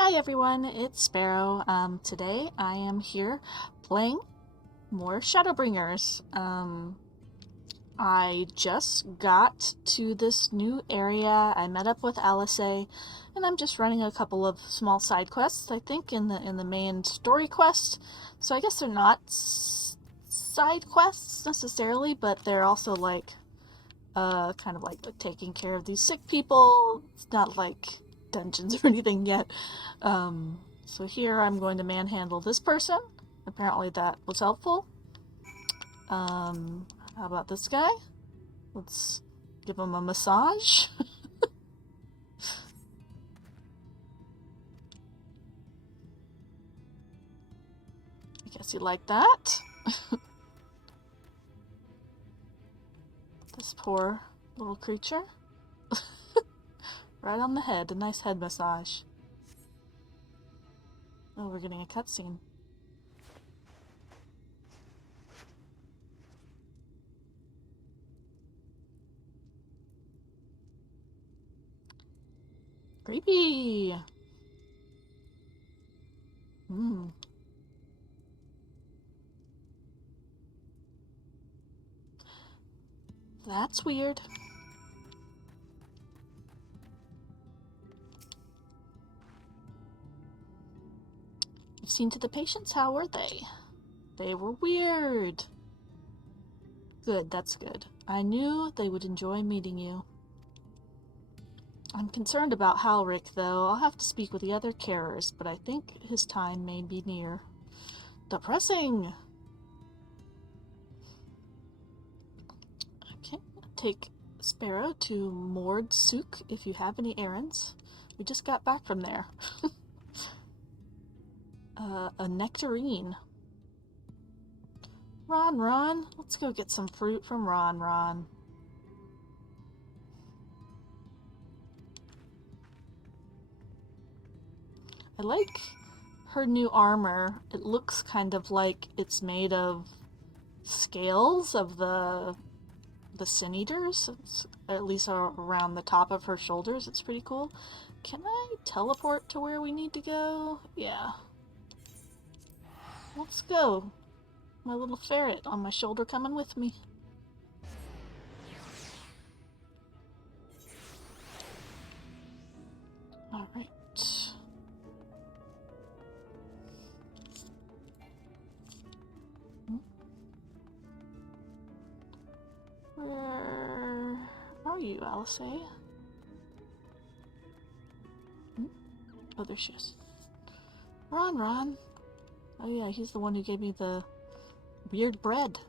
Hi everyone, it's Sparrow. Today I am here playing more Shadowbringers. I just got to this new area. I met up with Alisaie, and I'm just running a couple of small side quests, I think, in the main story quest. So I guess they're not side quests necessarily, but they're also like kind of like taking care of these sick people. It's not like dungeons or anything yet. So here I'm going to manhandle this person. Apparently that was helpful. How about this guy? Let's give him a massage. I guess you like that. This poor little creature. Right on the head, a nice head massage. Oh, we're getting a cutscene. Creepy! That's weird. You've seen to the patients, how were they? They were weird. Good, that's good. I knew they would enjoy meeting you. I'm concerned about Halric, though. I'll have to speak with the other carers, but I think his time may be near. Depressing! Okay, take Sparrow to Mord Souk if you have any errands. We just got back from there. A nectarine. Ron, let's go get some fruit from Ron. I like her new armor. It looks kind of like it's made of scales of the sin eaters. It's at least around the top of her shoulders. It's pretty cool. Can I teleport to where we need to go? Yeah. Let's go. My little ferret on my shoulder coming with me. Alright. Where are you, Alisaie? Oh, there she is. Ron. Oh yeah, he's the one who gave me the weird bread.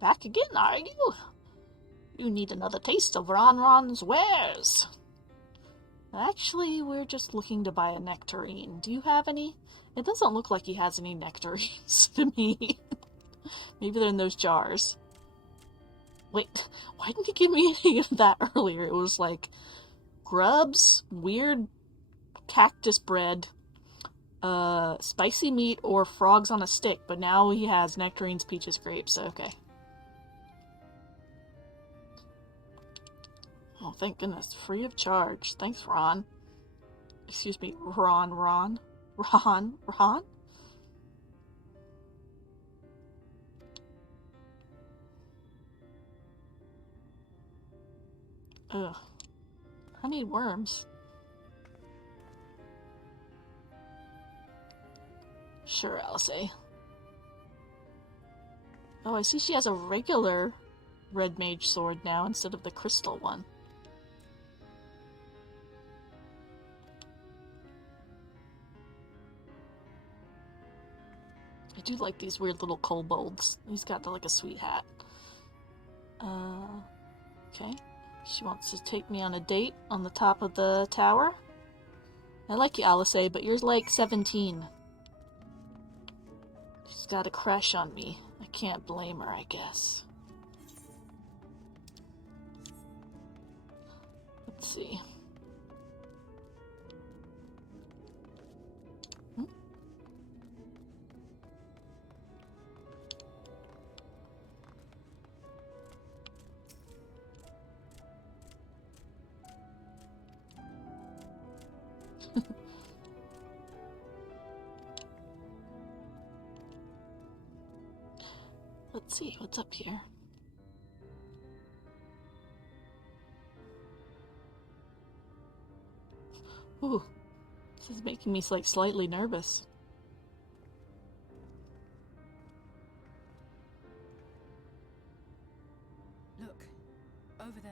Back again, are you? You need another taste of Ron's wares. Actually, we're just looking to buy a nectarine. Do you have any? It doesn't look like he has any nectarines to me. Maybe they're in those jars. Wait, why didn't you give me any of that earlier? It was like grubs, weird cactus bread, spicy meat, or frogs on a stick, but now he has nectarines, peaches, grapes. Okay. Oh, thank goodness. Free of charge. Thanks, Ron. Excuse me, Ron? Ugh. I need worms. Sure, Alisaie. Oh, I see she has a regular red mage sword now instead of the crystal one. I do like these weird little kobolds. He's got like a sweet hat. Okay. She wants to take me on a date on the top of the tower. I like you, Alisaie, but you're like 17. She's got a crush on me. I can't blame her, I guess. Let's see. Let's see what's up here. Ooh, this is making me like slightly nervous. Look, over there,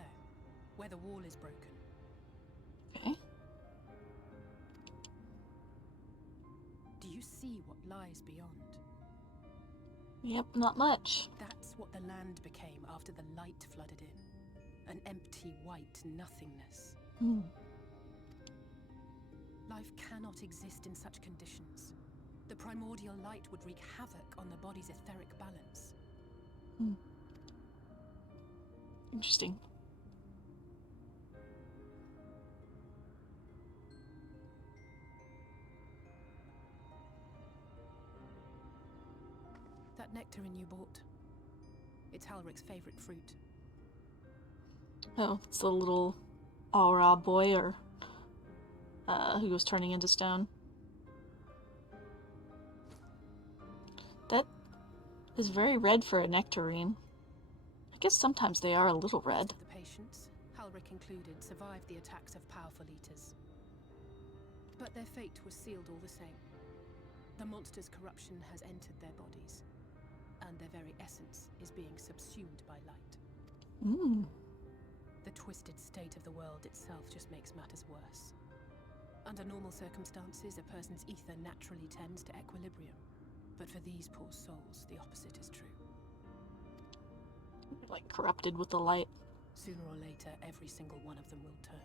where the wall is broken. Okay. Do you see what lies beyond? Yep, not much. That's what the land became after the light flooded in. An empty white nothingness. Life cannot exist in such conditions. The primordial light would wreak havoc on the body's etheric balance. Interesting. That nectarine you bought, it's Halric's favorite fruit. Oh, it's the little aura boy, or who was turning into stone. That is very red for a nectarine. I guess sometimes they are a little red. The patients, Halric included, survived the attacks of powerful eaters. But their fate was sealed all the same. The monster's corruption has entered their bodies, and their very essence is being subsumed by light. The twisted state of the world itself just makes matters worse. Under normal circumstances, a person's ether naturally tends to equilibrium. But for these poor souls, the opposite is true. Like corrupted with the light. Sooner or later, every single one of them will turn.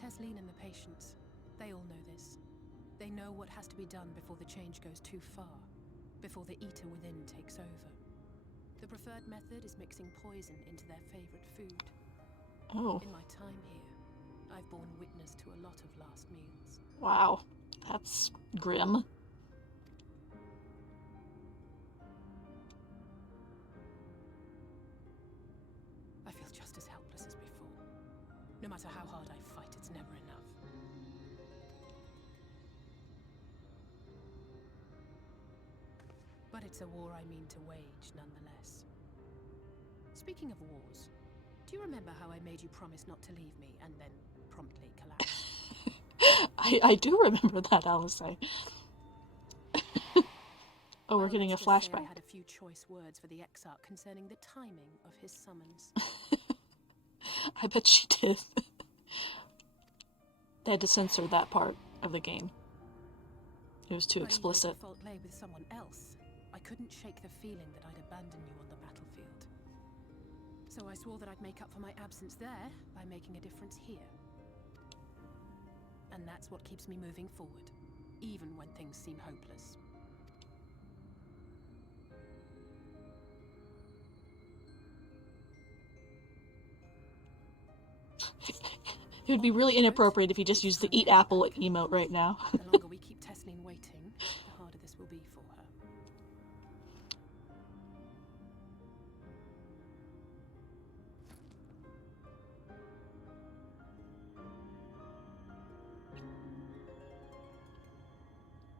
Tesleen and the patients, they all know this. They know what has to be done before the change goes too far, before the eater within takes over. The preferred method is mixing poison into their favorite food. Oh. In my time here, I've borne witness to a lot of last meals. Wow, that's grim. I feel just as helpless as before. No matter how hard I fight, it's never enough. But it's a war I mean to wage, nonetheless. Speaking of wars, do you remember how I made you promise not to leave me and then promptly collapse? I do remember that, Alisaie. Oh, we're getting a flashback. I had a few choice words for the Exarch concerning the timing of his summons. I bet she did. They had to censor that part of the game. It was too explicit. The fault lay with someone else. I couldn't shake the feeling that I'd abandon you on the battlefield. So I swore that I'd make up for my absence there by making a difference here. And that's what keeps me moving forward, even when things seem hopeless. It would be really inappropriate if you just used the eat apple emote right now. The longer we keep Tesleen waiting, the harder this will be for her.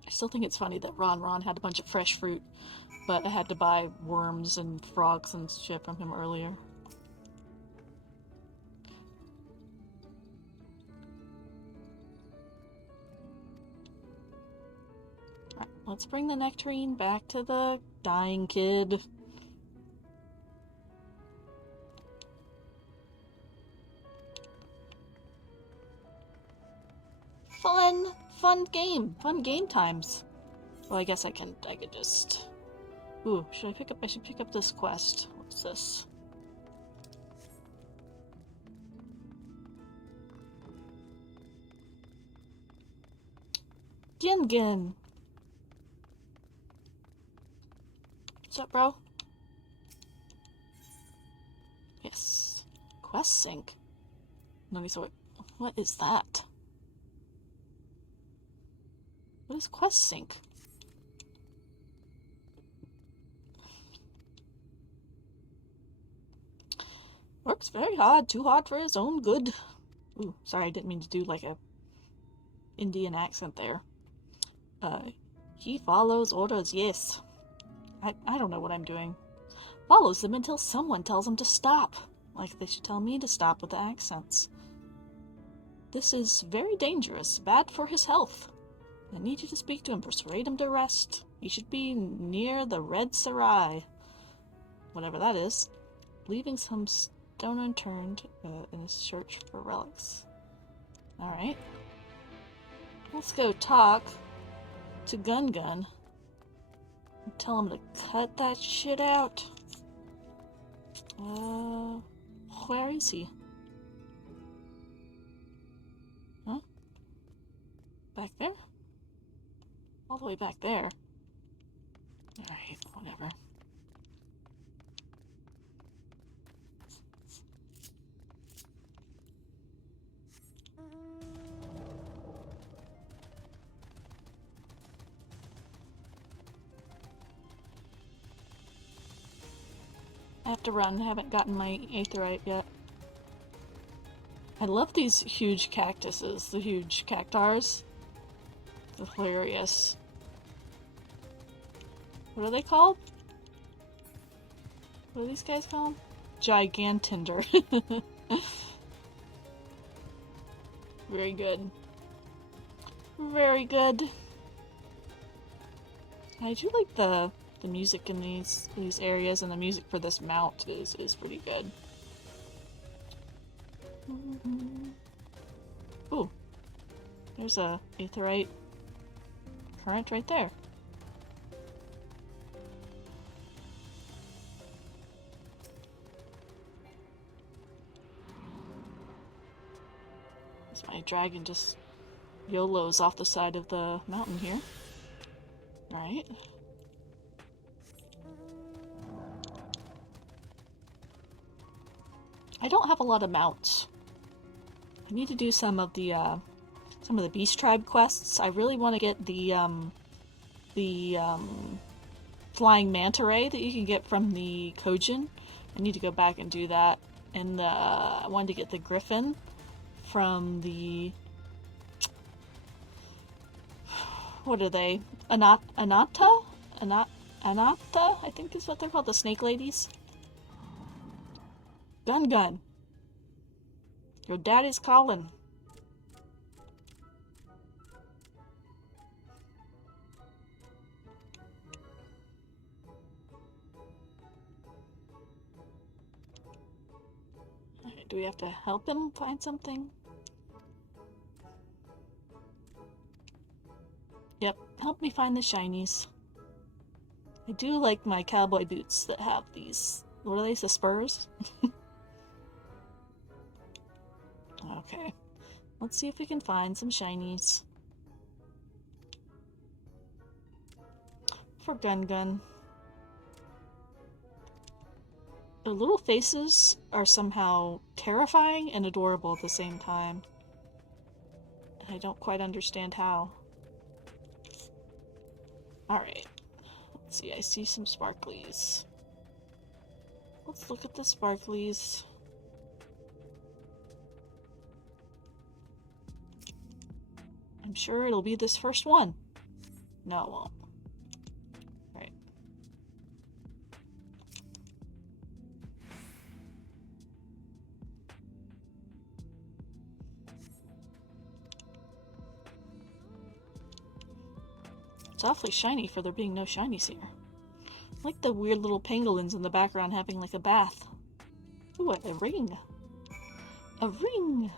I still think it's funny that Ron had a bunch of fresh fruit, but I had to buy worms and frogs and shit from him earlier. Alright, let's bring the nectarine back to the dying kid. Fun game times. Well, I guess I could just... Ooh, I should pick up this quest. What's this? Gin. What's up, bro? Yes. Quest sync. Okay, so what is that? What is quest sync? Works very hard, too hard for his own good. Ooh, sorry, I didn't mean to do like a Indian accent there. He follows orders, yes. I don't know what I'm doing. Follows them until someone tells him to stop. Like they should tell me to stop with the accents. This is very dangerous, bad for his health. I need you to speak to him, persuade him to rest. He should be near the Red Sarai. Whatever that is. Leaving some stone unturned in his search for relics. Alright. Let's go talk to Gun Gun. And tell him to cut that shit out. Where is he? Huh? Back there? All the way back there. Alright, whatever. I have to run. I haven't gotten my aetheryte yet. I love these huge cactuses, the huge cactars. They're hilarious. What are they called? What are these guys called? Gigantinder. Very good. Very good. I do like the music in these areas, and the music for this mount is pretty good. Ooh. There's a aetheryte current right there. My dragon just YOLOs off the side of the mountain here. Alright. I don't have a lot of mounts. I need to do some of the Beast Tribe quests. I really want to get the flying manta ray that you can get from the Kojin. I need to go back and do that. And I wanted to get the griffin from the... What are they? Anata? Anata, I think is what they're called, the snake ladies. Gun Gun. Your daddy's calling. Alright, do we have to help him find something? Yep, help me find the shinies. I do like my cowboy boots that have these... What are they, the spurs? Okay. Let's see if we can find some shinies. For Gun Gun. The little faces are somehow terrifying and adorable at the same time. I don't quite understand how. Alright. Let's see, I see some sparklies. Let's look at the sparklies. I'm sure it'll be this first one. No, it won't. Right. It's awfully shiny for there being no shinies here. I like the weird little pangolins in the background having like a bath. Ooh, a ring. A ring!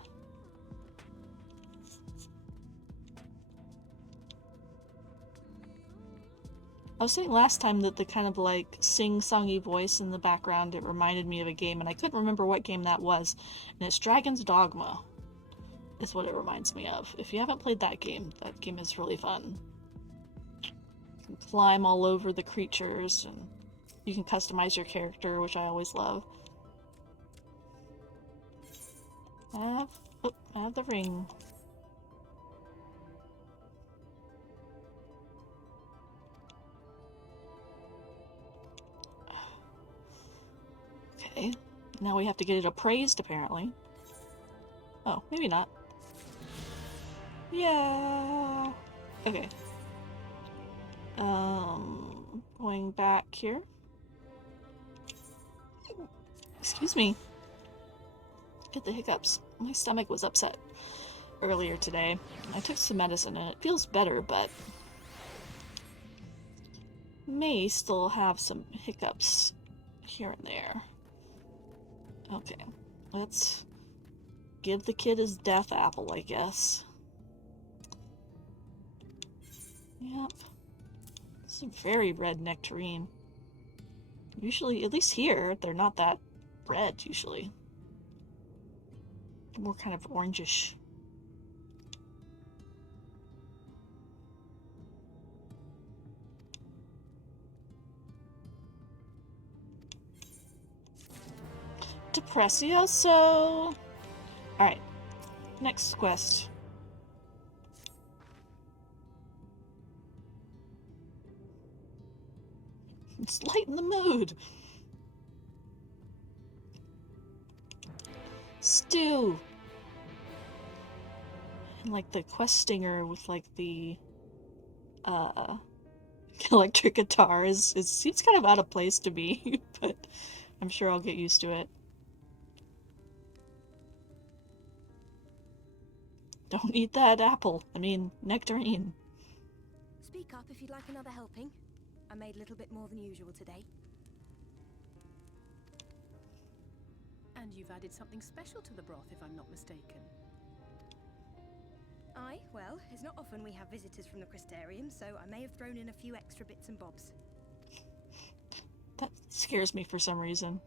I was saying last time that the kind of like sing-songy voice in the background, it reminded me of a game, and I couldn't remember what game that was. And it's Dragon's Dogma is what it reminds me of. If you haven't played that game is really fun. You can climb all over the creatures, and you can customize your character, which I always love. I have the ring. Okay, now we have to get it appraised, apparently. Oh, maybe not. Yeah. Okay. Going back here. Excuse me. Get the hiccups. My stomach was upset earlier today. I took some medicine and it feels better, but may still have some hiccups here and there. Okay. Let's give the kid his death apple, I guess. Yep. It's a very red nectarine. Usually, at least here, they're not that red, usually. They're more kind of orangish. Depressioso! Alright. Next quest. It's lighten the mood! Stew! And like the quest stinger with like the electric guitar it seems kind of out of place to me, but I'm sure I'll get used to it. Don't eat that apple. I mean, nectarine. Speak up if you'd like another helping. I made a little bit more than usual today. And you've added something special to the broth, if I'm not mistaken. Aye, well, it's not often we have visitors from the Cystarium, so I may have thrown in a few extra bits and bobs. That scares me for some reason.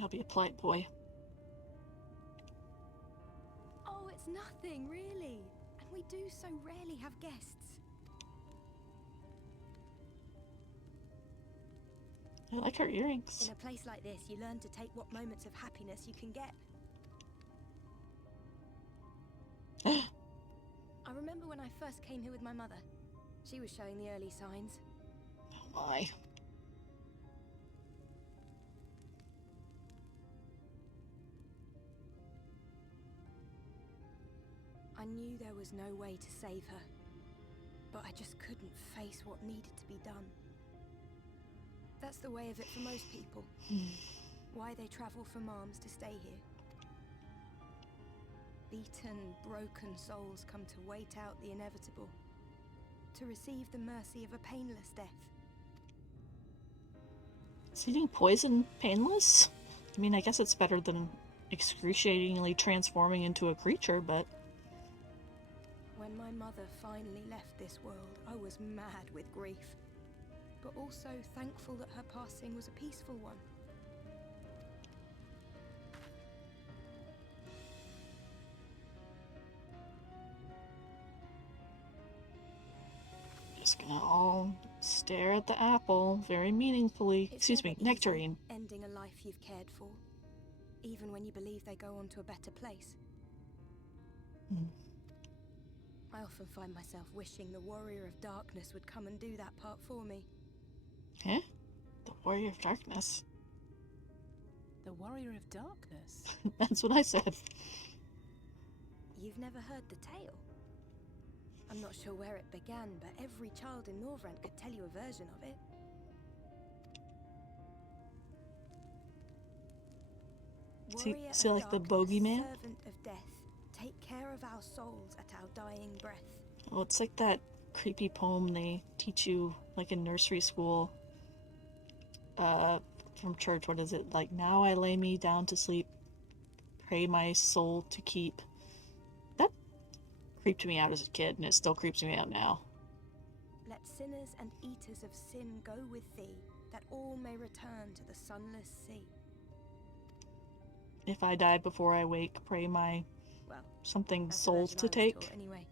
I'll be a polite boy. Oh, it's nothing, really. And we do so rarely have guests. I like her earrings. In a place like this, you learn to take what moments of happiness you can get. I remember when I first came here with my mother. She was showing the early signs. Oh my. I knew there was no way to save her, but I just couldn't face what needed to be done. That's the way of it for most people. Why they travel from arms to stay here. Beaten, broken souls come to wait out the inevitable, to receive the mercy of a painless death. Is eating poison painless? I mean, I guess it's better than excruciatingly transforming into a creature, but... When my mother finally left this world, I was mad with grief, but also thankful that her passing was a peaceful one. Just gonna all stare at the apple very meaningfully. Excuse me, nectarine. Ending a life you've cared for, even when you believe they go on to a better place. I often find myself wishing the Warrior of Darkness would come and do that part for me. Eh? The Warrior of Darkness? The Warrior of Darkness? That's what I said. You've never heard the tale? I'm not sure where it began, but every child in Northrend could tell you a version of it. See like the bogeyman? Servant of death, take care of our souls at our dying breath. Well, it's like that creepy poem they teach you, like in nursery school, from church. What is it? Like, now I lay me down to sleep, pray my soul to keep. That creeped me out as a kid, and it still creeps me out now. Let sinners and eaters of sin go with thee, that all may return to the sunless sea. If I die before I wake, pray my something soul to take. Anyway.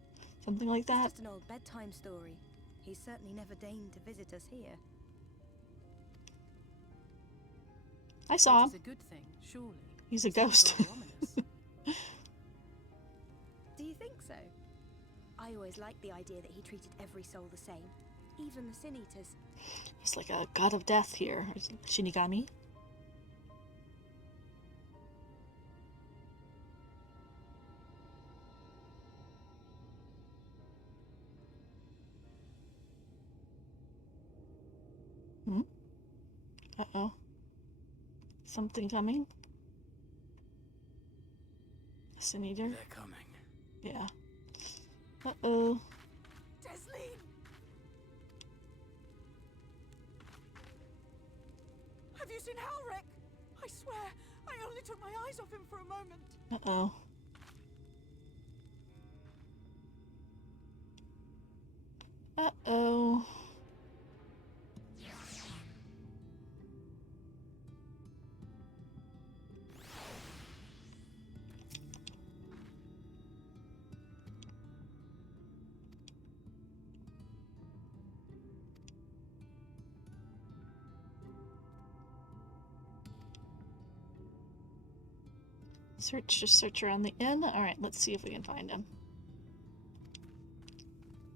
Something like that. It's just an old bedtime story. He's certainly never deigned to visit us here. I saw him. Which is a good thing, surely. He's a ghost. Do you think so? I always liked the idea that he treated every soul the same, even the sin eaters. He's like a god of death here. Shinigami. Uh-oh. Something coming? A sin eater? They're coming. Yeah. Uh-oh. Desleen! Have you seen Halric? I swear, I only took my eyes off him for a moment. Uh-oh. Uh-oh. Just search around the inn. Alright, let's see if we can find him.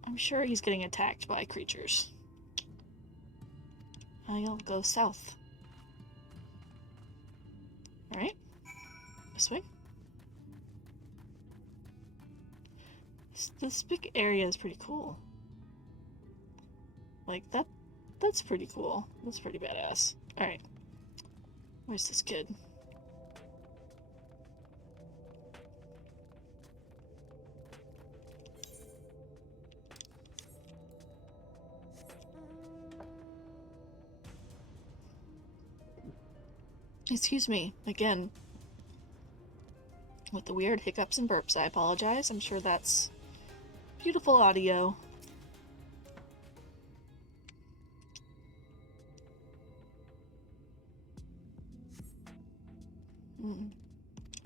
I'm sure he's getting attacked by creatures. I'll go south. Alright. This way. This big area is pretty cool. Like, that's pretty cool. That's pretty badass. Alright. Where's this kid? Excuse me, again. With the weird hiccups and burps, I apologize. I'm sure that's beautiful audio.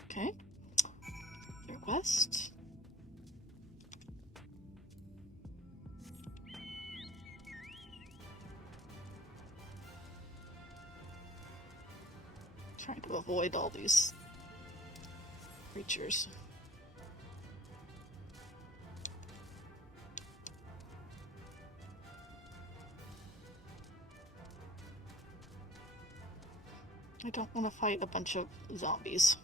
Okay. They're west. Trying to avoid all these creatures. I don't want to fight a bunch of zombies.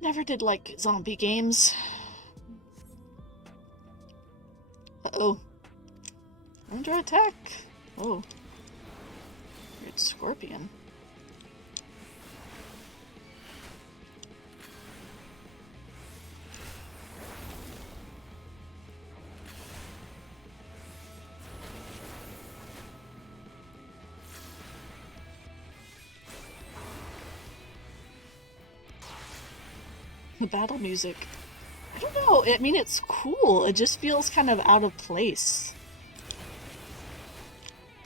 Never did like zombie games. Uh-oh. Under attack. Oh. Weird scorpion. The battle music. I don't know. I mean, it's cool. It just feels kind of out of place.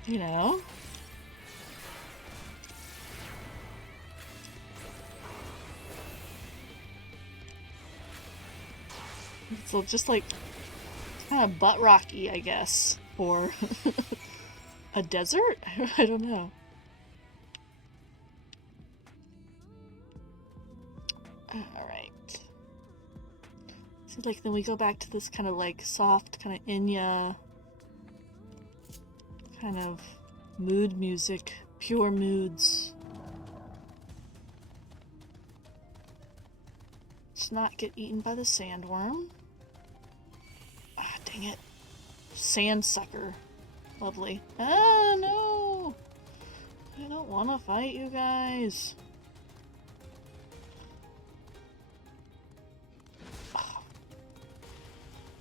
You know? So just like kind of butt rocky, I guess, or a desert? I don't know. Alright. So like then we go back to this kind of like soft, kind of Enya kind of mood music, pure moods. Let's not get eaten by the sandworm. Ah, dang it. Sand sucker. Lovely. Ah, no! I don't want to fight you guys. Oh.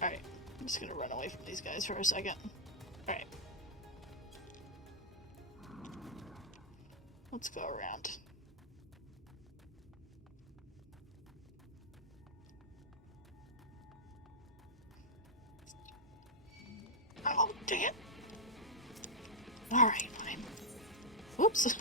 Alright, I'm just gonna run away from these guys for a second. Alright. Let's go around. Oh, dang it. Alright, fine. Oops.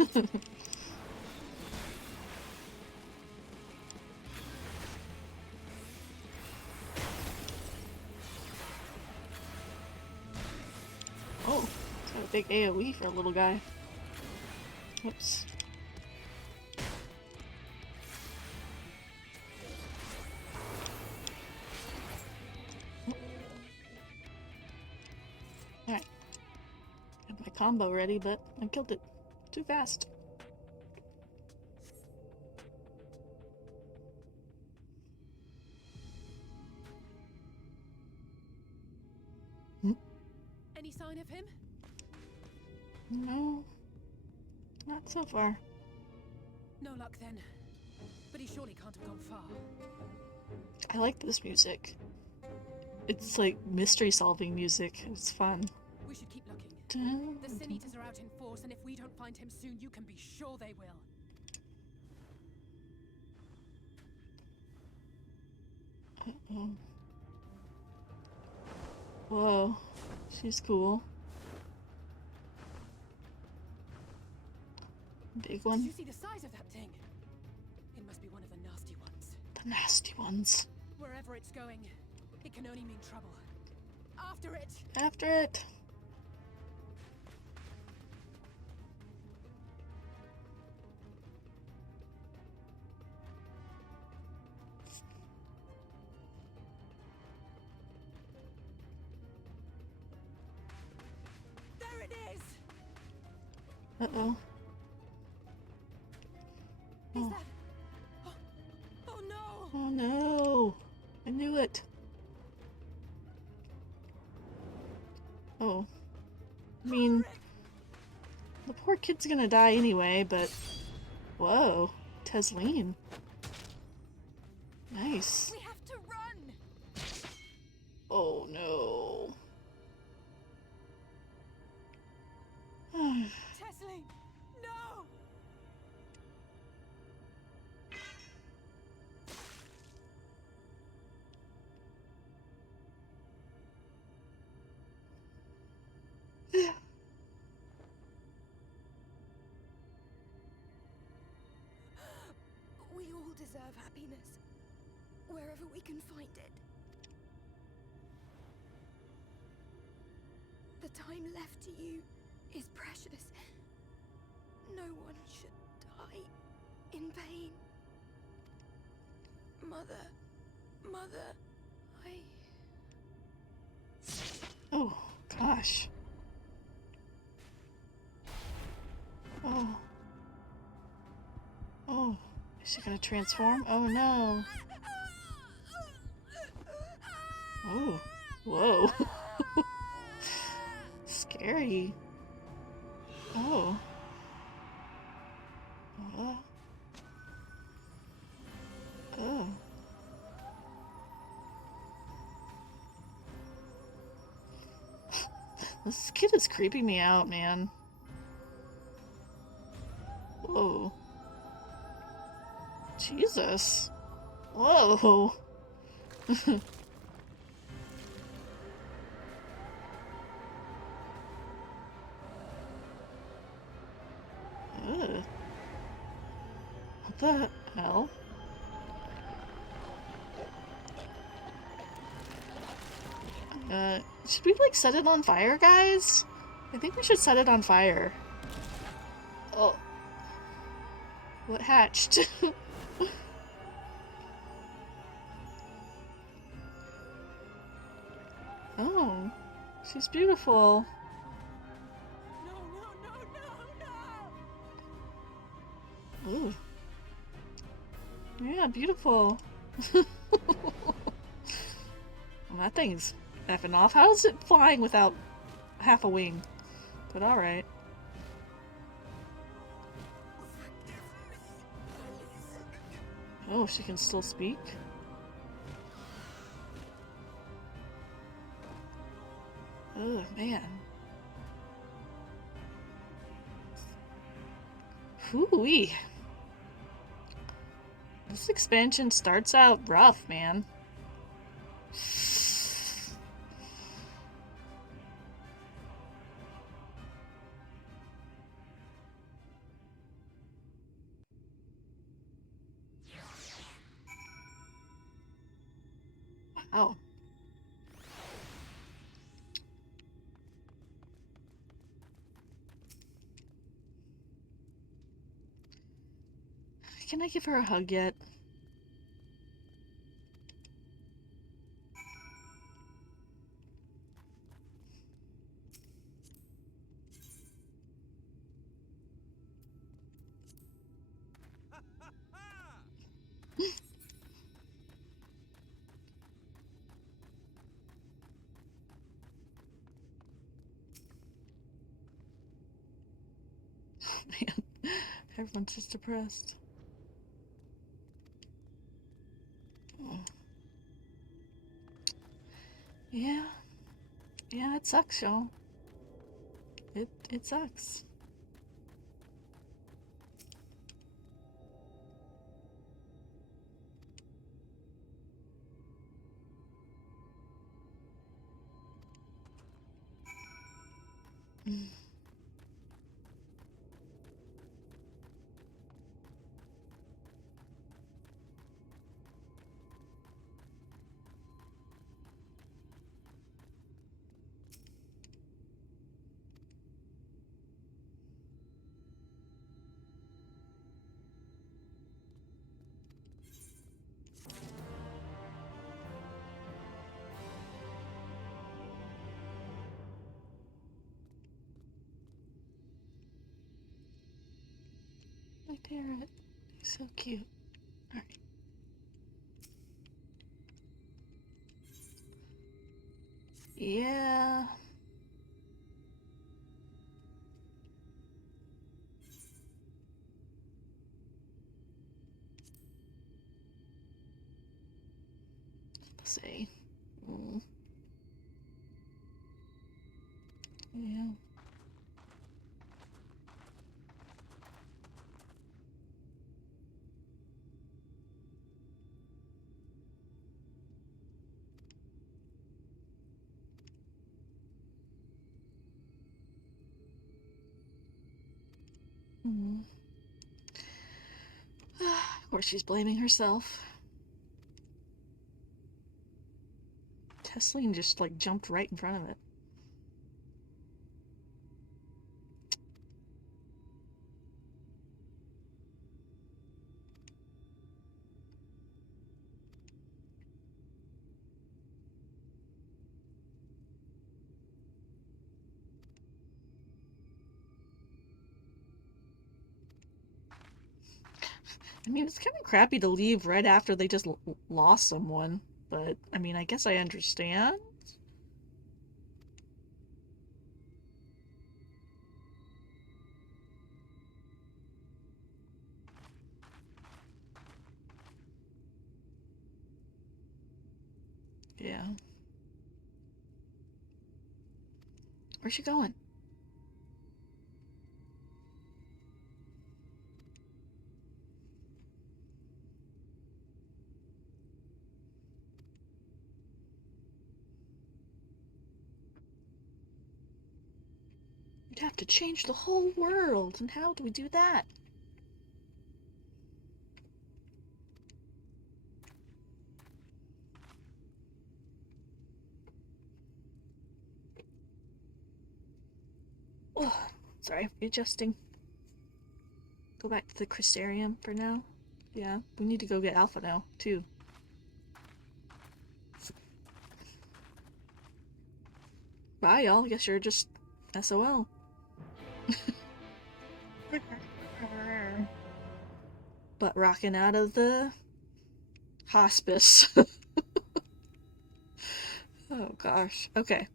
Oh, it's got a big AoE for a little guy. Oops. Alright. Got my combo ready, but I killed it too fast. Any sign of him? No. Not so far. No luck then. But he surely can't have gone far. I like this music. It's like mystery solving music. It's fun. We should keep looking. Dun, The dun, Sin Eaters are out in force, and if we don't find him soon, you can be sure they will. uh-oh. Whoa. She's cool. Big Did one. you see the size of that thing? It must be one of the nasty ones. The nasty ones. Wherever it's going, it can only mean trouble. After it! After it. There it is! Uh-oh. Is Oh. that... Oh, oh no! Oh no. I knew it. Oh. I mean, the poor kid's gonna die anyway, but... Whoa. Tesleen. Nice. We have to run! Oh no. Tesling! No! We all deserve happiness. Wherever we can find it. The time left to you is precious. No one should die in pain. Mother, Oh, gosh. Oh. Oh. Is she gonna transform? Oh no. Oh. Whoa. Scary. Oh. Oh. This kid is creeping me out, man. Whoa. Jesus. Whoa. Ugh. What the hell? Should we like set it on fire, guys? I think we should set it on fire. Oh. What hatched? Oh. She's beautiful. No! Ooh. Yeah, beautiful. Well, that thing's effing off. How is it flying without half a wing? But alright. Oh, she can still speak? Oh, man. Hoo-wee. This expansion starts out rough, man. Wow. Can I give her a hug yet? man. Everyone's just depressed. Oh. Yeah. Yeah, it sucks, y'all. It sucks. My parrot. He's so cute. Alright. Yeah. Say. Yeah. Of course she's blaming herself. Tesleen just like jumped right in front of it. I mean, it's kind of crappy to leave right after they just lost someone, but I mean, I guess I understand. Yeah. Where's she going? We'd have to change the whole world, and how do we do that? Oh, sorry, adjusting. Go back to the Cystarium for now. Yeah, we need to go get Alphinaud, too. Bye, y'all. Guess you're just SOL. But rocking out of the hospice. Oh gosh. Okay.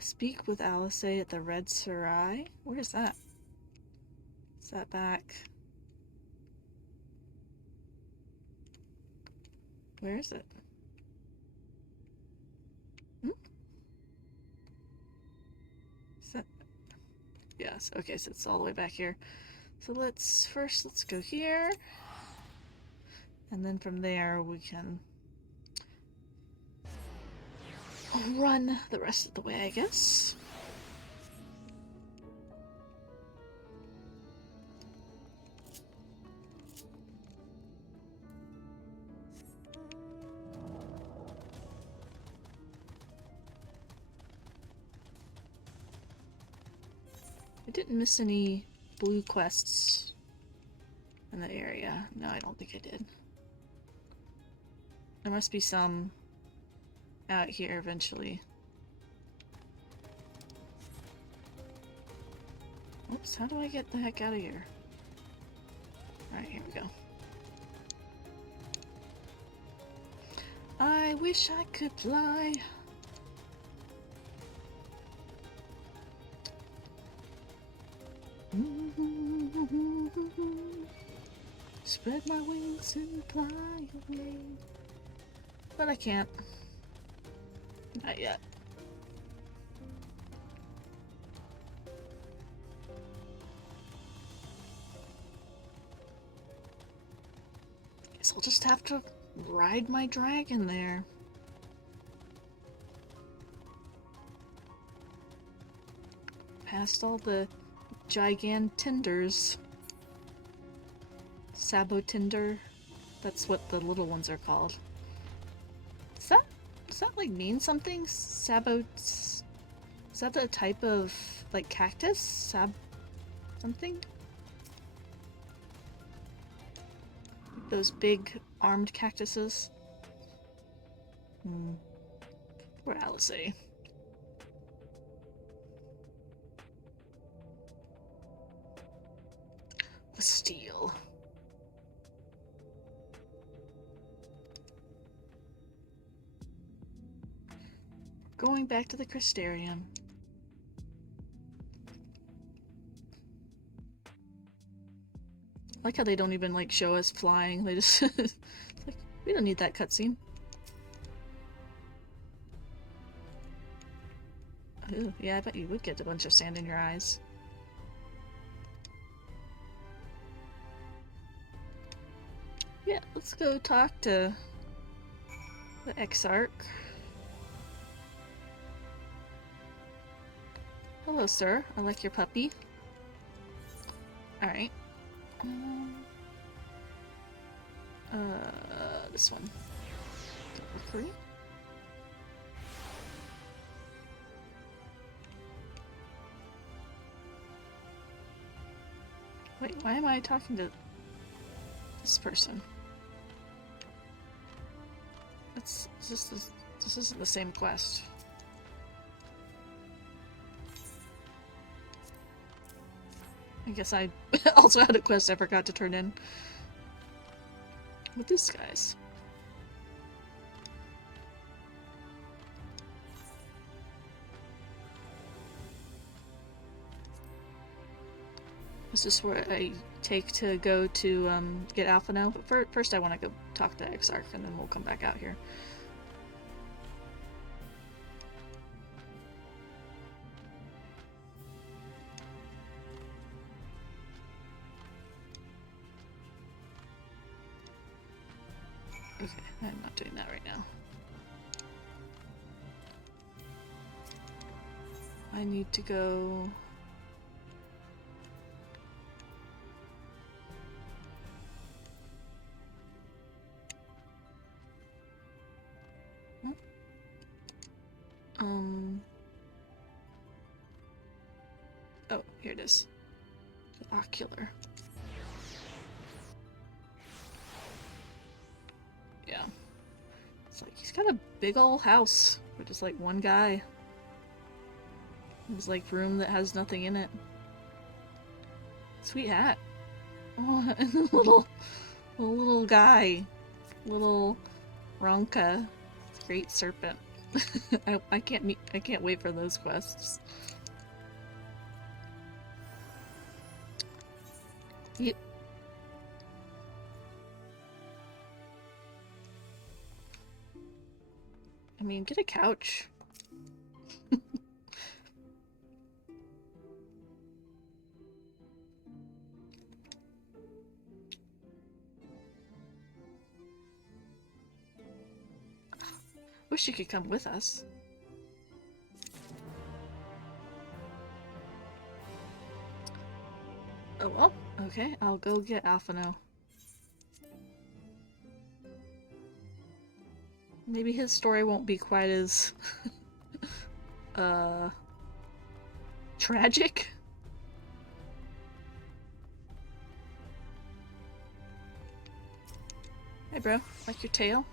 Speak with Alisaie at the Red Sarai. Where is that? Is that back? Where is it? Is that... Yes, okay, so it's all the way back here. So let's go here. And then from there we can run the rest of the way, I guess. I didn't miss any blue quests in the area. No, I don't think I did. There must be some out here eventually. Oops, how do I get the heck out of here? Alright, here we go. I wish I could fly. Spread my wings and fly away. But I can't. Not yet. Guess I'll just have to ride my dragon there. Past all the gigantinders. Sabotinder. That's what the little ones are called. Does that like mean something? Is that a type of like cactus? Something? Those big armed cactuses? Poor Alisaie. The steel. Going back to the Cystarium. I like how they don't even like show us flying. They just it's like, we don't need that cutscene. Ooh, yeah, I bet you would get a bunch of sand in your eyes. Yeah, let's go talk to the Exarch. Hello, sir. I like your puppy. Alright. This one. Three. Wait, why am I talking to this person? This isn't the same quest. I guess I also had a quest I forgot to turn in. With these guys. Is this where I take to go to get Alphinaud? But first I want to go talk to Exarch and then we'll come back out here. Okay, I'm not doing that right now. I need to go... Oh, here it is. The ocular. Yeah. It's like, he's got a big old house with just like one guy. There's like room that has nothing in it. Sweet hat. Oh, and a little guy. Little Ronka. Great serpent. I can't wait for those quests. Yep. I mean, get a couch. Wish you could come with us. Oh well, okay, I'll go get Alphinaud. Maybe his story won't be quite as tragic. Hey bro, like your tail?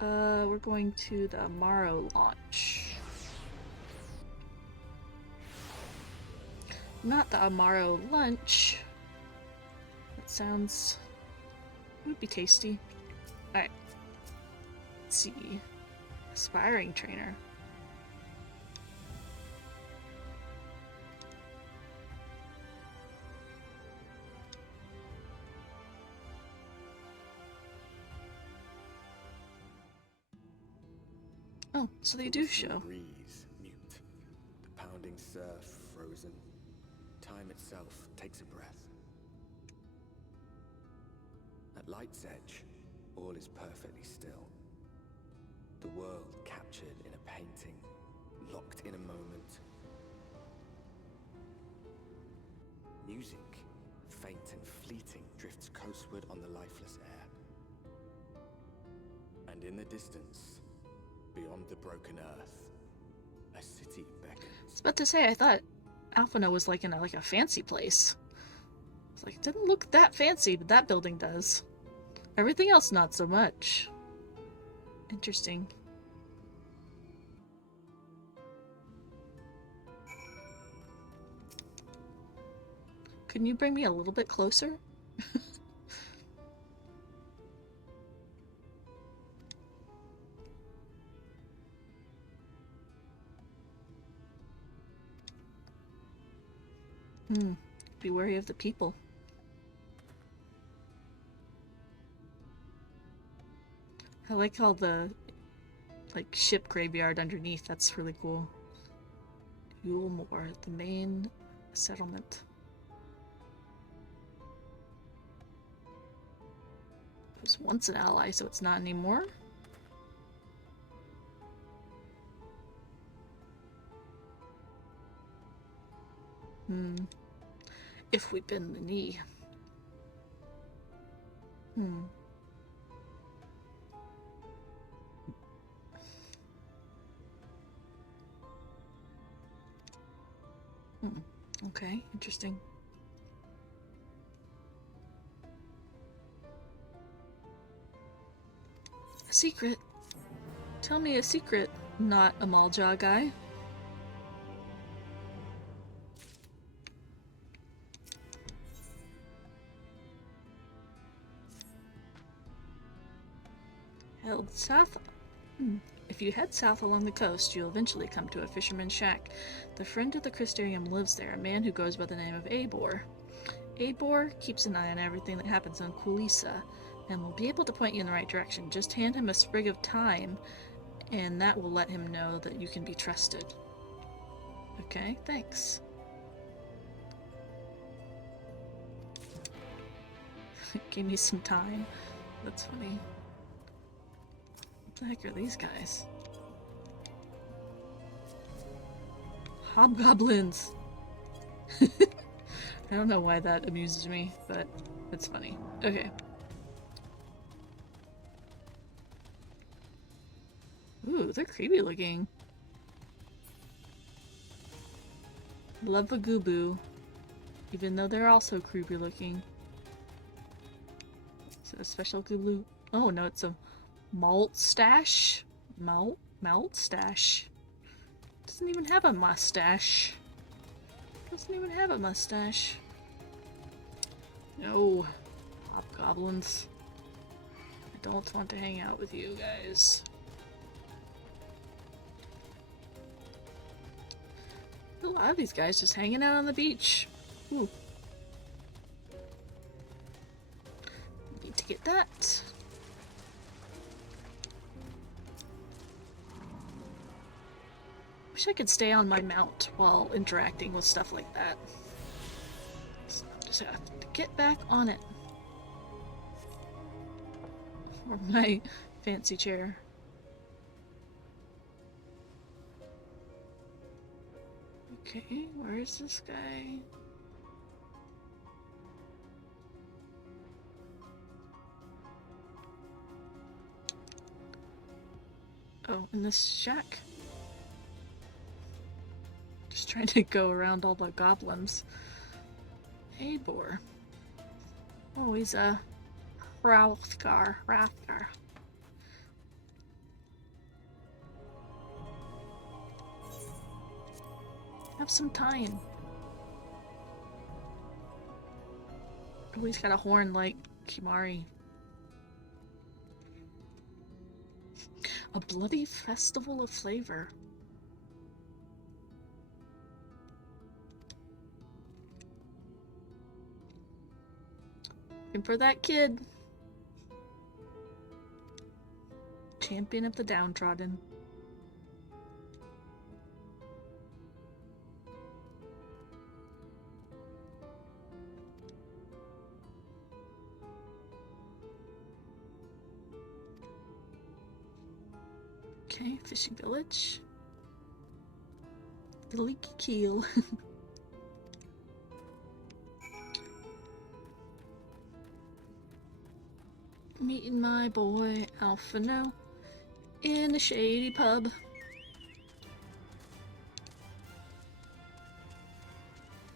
We're going to the Morrow launch. Not the Amaro lunch. That sounds... would be tasty. Alright. Let's see. Aspiring trainer. Oh, so they do show. Breeze, mute. The pounding surf, frozen. Time itself takes a breath. At light's edge, all is perfectly still. The world captured in a painting, locked in a moment. Music, faint and fleeting, drifts coastward on the lifeless air. And in the distance, beyond the broken earth, a city beckons. I was about to say, I thought Alphinaud was like in a fancy place. It's like, it didn't look that fancy, but that building does. Everything else, not so much. Interesting. Can you bring me a little bit closer? Be wary of the people. I like all the ship graveyard underneath. That's really cool. Eulmore, the main settlement. It was once an ally, so it's not anymore. If we bend the knee. Okay, interesting. A secret. Tell me a secret, not a Maljaw guy. Held south. If you head south along the coast, you'll eventually come to a fisherman's shack. The friend of the Cystarium lives there, a man who goes by the name of Eulmore. Eulmore keeps an eye on everything that happens on Kulisa, and will be able to point you in the right direction. Just hand him a sprig of thyme, and that will let him know that you can be trusted. Okay, thanks. Give me some time. That's funny. What the heck are these guys? Hobgoblins! I don't know why that amuses me, but it's funny. Okay. Ooh, they're creepy looking. Love a Goobboo, even though they're also creepy looking. Is it a special Goobboo? Oh no, it's a malt stash? Malt stash. Doesn't even have a mustache. Doesn't even have a mustache. No. Hobgoblins. I don't want to hang out with you guys. A lot of these guys just hanging out on the beach. Ooh. Need to get that. Wish I could stay on my mount while interacting with stuff like that. So I just have to get back on it. Or my fancy chair. Okay, where is this guy? Oh, in this shack. Just trying to go around all the goblins. Eulmore. Oh, he's a Hrothgar. Have some time. Oh, he's got a horn like Kimari. A bloody festival of flavor. Looking for that kid. Champion of the downtrodden. Okay, fishing village. The leaky keel. Meeting my boy Alphinaud in a shady pub.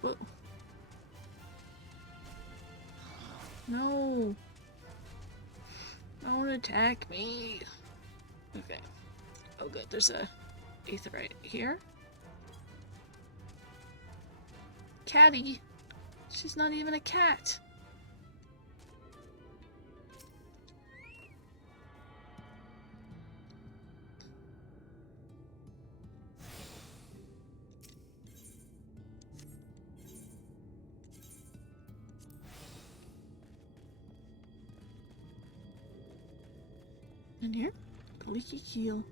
Whoa. No. Don't attack me. Okay. Oh good, there's a aetheryte here. Catty. She's not even a cat. In here? The leaky keel.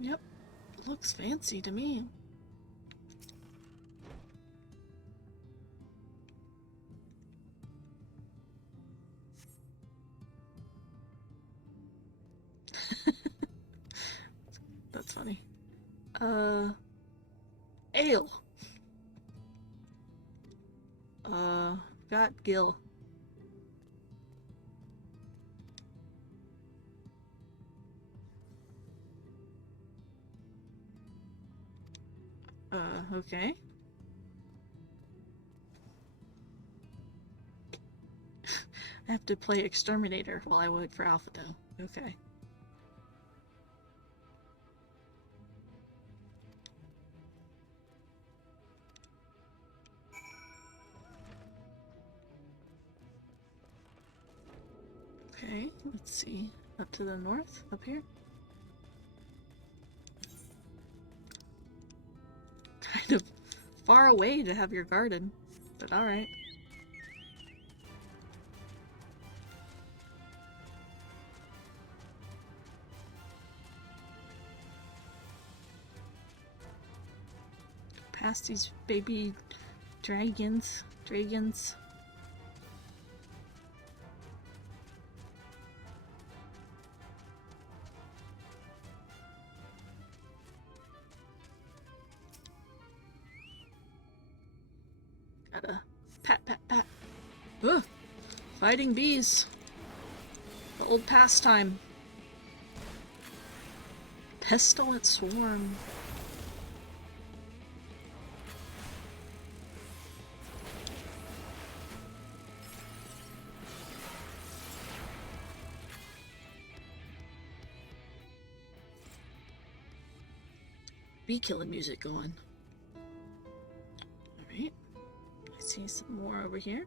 Yep. Looks fancy to me. That's funny. Ale. Got Gil. Okay. I have to play Exterminator while I wait for Alphinaud. Okay. Okay, let's see. Up to the north? Up here? Kind of far away to have your garden, but alright. Past these baby dragons. Gotta pat. Ugh! Fighting bees. The old pastime. Pestilent swarm. Bee killing music going. Alright. I see some more over here.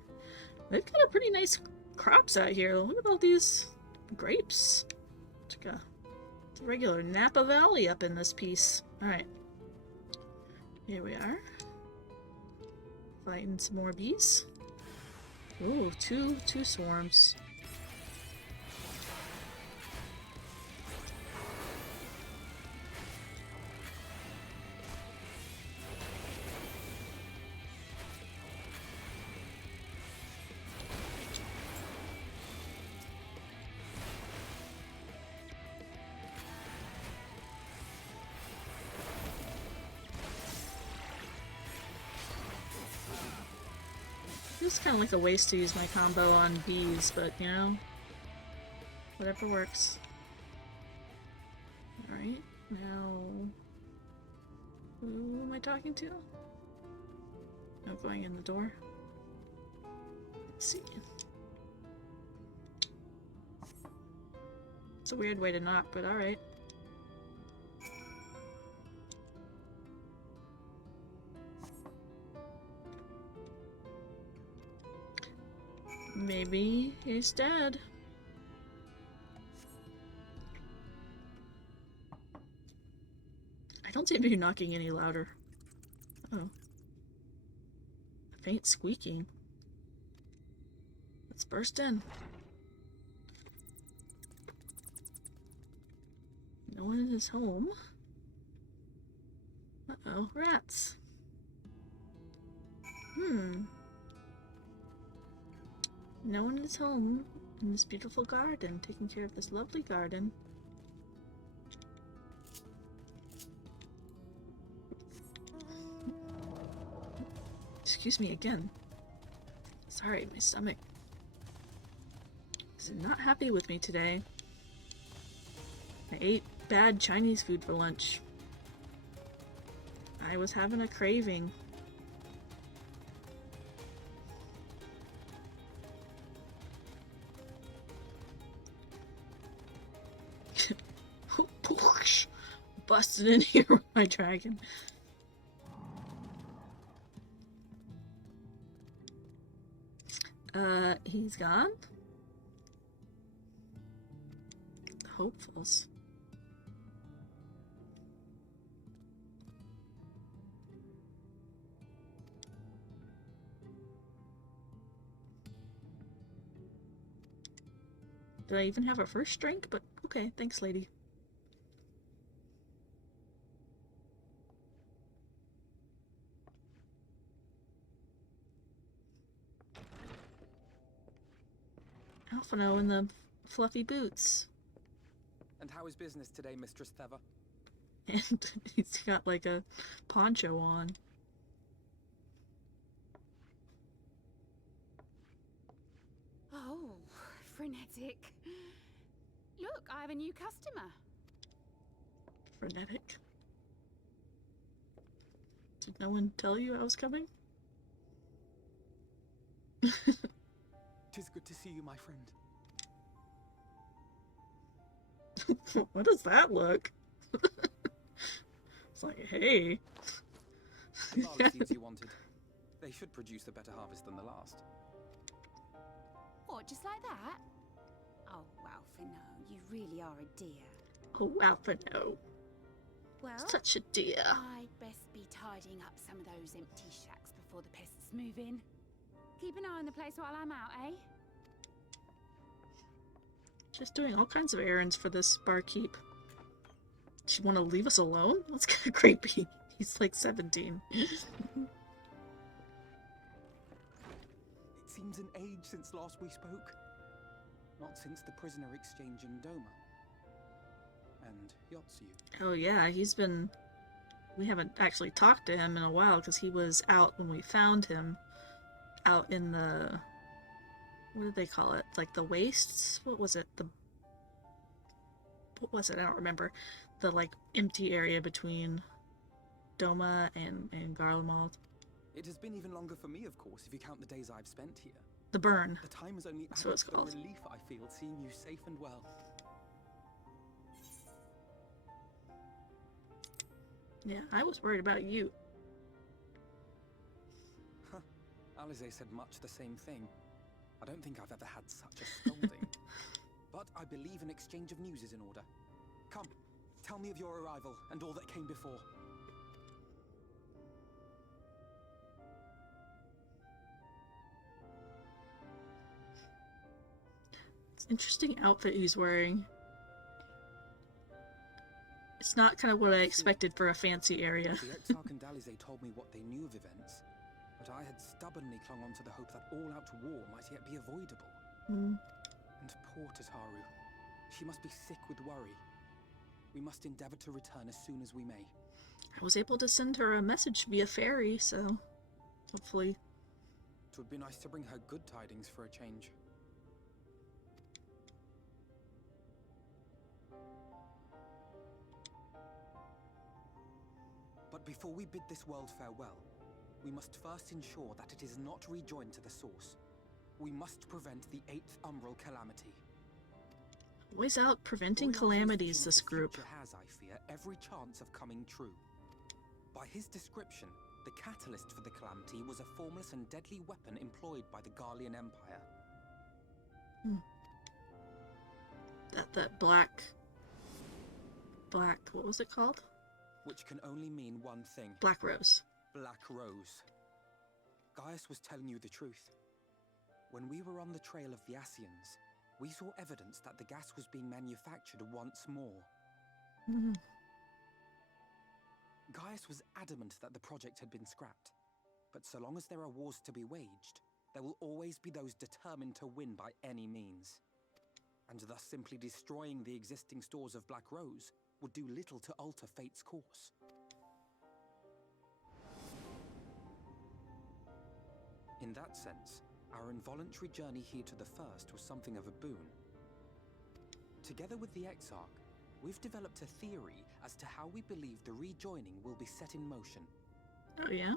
They've got a pretty nice crops out here. Look at all these grapes. It's like a regular Napa Valley up in this piece. Alright. Here we are. Fighting some more bees. Ooh, two swarms. It's kind of like a waste to use my combo on bees, but you know, whatever works. Alright, now... Who am I talking to? No, going in the door. Let's see. It's a weird way to knock, but alright. Maybe he's dead. I don't seem to be knocking any louder. Oh. A faint squeaking. Let's burst in. No one is home. Uh-oh, rats. No one is home. in this beautiful garden, taking care of this lovely garden. Excuse me again. Sorry, my stomach is not happy with me today. I ate bad Chinese food for lunch. I was having a craving. Busted in here with my dragon. He's gone? The hopefuls. Did I even have a first drink? But okay, thanks, lady. Alphinaud in the fluffy boots. And how is business today, Mistress Theva? And he's got like a poncho on. Oh, frenetic. Look, I have a new customer. Frenetic. Did no one tell you I was coming? Tis good to see you, my friend. What does that look? It's like, hey. The barley seeds you wanted. They should produce a better harvest than the last. What, just like that? Oh, Alphinaud, you really are a dear. Oh, Alphinaud. Well, Such a dear. I'd best be tidying up some of those empty shacks before the pests move in. Keep an eye on the place while I'm out, eh? Just doing all kinds of errands for this barkeep. She want to leave us alone? That's kind of creepy. He's like 17. It seems an age since last we spoke. Not since the prisoner exchange in Doma. And Yotsu. Oh yeah, he's been... We haven't actually talked to him in a while because he was out when we found him. Out in the... What did they call it? Like the wastes? What was it? What was it? I don't remember. The like empty area between Doma and Garlemald. It has been even longer for me, of course, if you count the days I've spent here. The burn. The time has only That's added what it's to the called. relief I feel seeing you safe and well. Yeah, I was worried about you. Alisaie said much the same thing. I don't think I've ever had such a scolding. But I believe an exchange of news is in order. Come, tell me of your arrival and all that came before. It's an interesting outfit he's wearing. It's not kind of what I expected for a fancy area. The Exarch and Alisaie told me what they knew of events, but I had stubbornly clung on to the hope that all-out war might yet be avoidable. Mm. And poor Tataru. She must be sick with worry. We must endeavor to return as soon as we may. I was able to send her a message via ferry, so hopefully... It would be nice to bring her good tidings for a change. But before we bid this world farewell, we must first ensure that it is not rejoined to the source. We must prevent the 8th Umbral calamity. Always out preventing calamities, this group. Has, I fear, every chance of coming true. By his description, the catalyst for the calamity was a formless and deadly weapon employed by the Garlean Empire. Hmm. That black... what was it called? Which can only mean one thing. Black Rose. Black Rose. Gaius was telling you the truth. When we were on the trail of the Asians, we saw evidence that the gas was being manufactured once more. Mm. Gaius was adamant that the project had been scrapped. But so long as there are wars to be waged, there will always be those determined to win by any means. And thus simply destroying the existing stores of Black Rose would do little to alter fate's course. In that sense, our involuntary journey here to the First was something of a boon. Together with the Exarch, we've developed a theory as to how we believe the rejoining will be set in motion. Oh, yeah?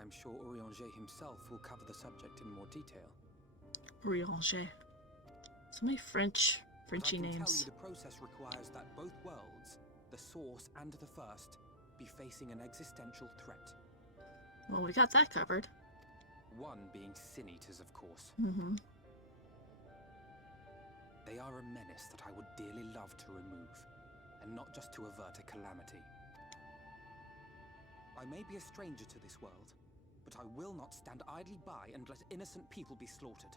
I'm sure Urianger himself will cover the subject in more detail. Urianger. So many Frenchy But I can tell you names. the process requires that both worlds, the Source and the First, be facing an existential threat. Well, we got that covered. One being Sin Eaters, of course. Mm-hmm. They are a menace that I would dearly love to remove, and not just to avert a calamity. I may be a stranger to this world, but I will not stand idly by and let innocent people be slaughtered.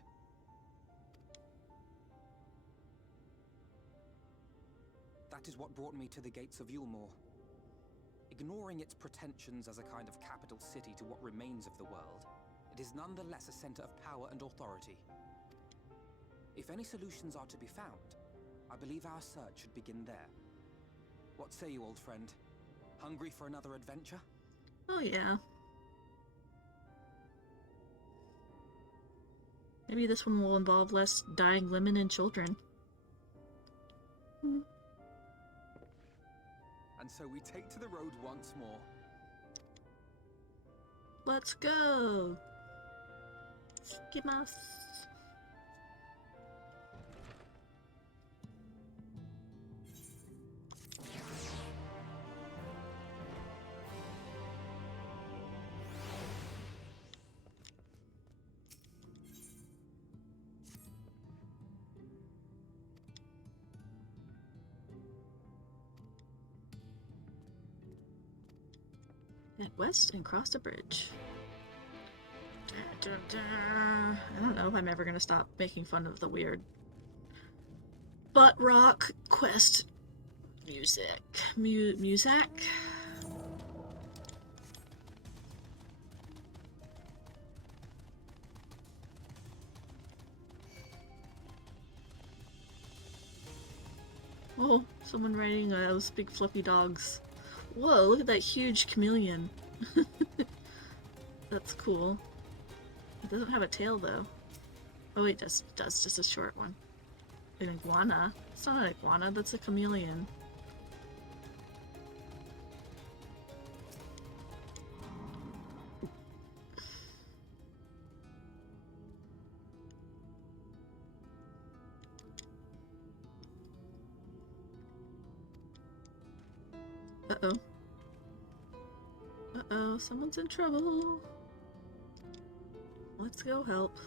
That is what brought me to the gates of Eulmore. Ignoring its pretensions as a kind of capital city to what remains of the world, it is nonetheless a center of power and authority. If any solutions are to be found, I believe our search should begin there. What say you, old friend? Hungry for another adventure? Oh, yeah. Maybe this one will involve less dying women and children. Hmm. And so we take to the road once more. Let's go! Skimasu. Head west and cross the bridge. I don't know if I'm ever gonna stop making fun of the weird butt rock quest music. Music? Oh, someone riding those big fluffy dogs. Whoa, look at that huge chameleon. That's cool. It doesn't have a tail, though. Oh, wait, it does, just a short one. An iguana? It's not an iguana, that's a chameleon. Uh-oh. Uh-oh, someone's in trouble. Let's go help.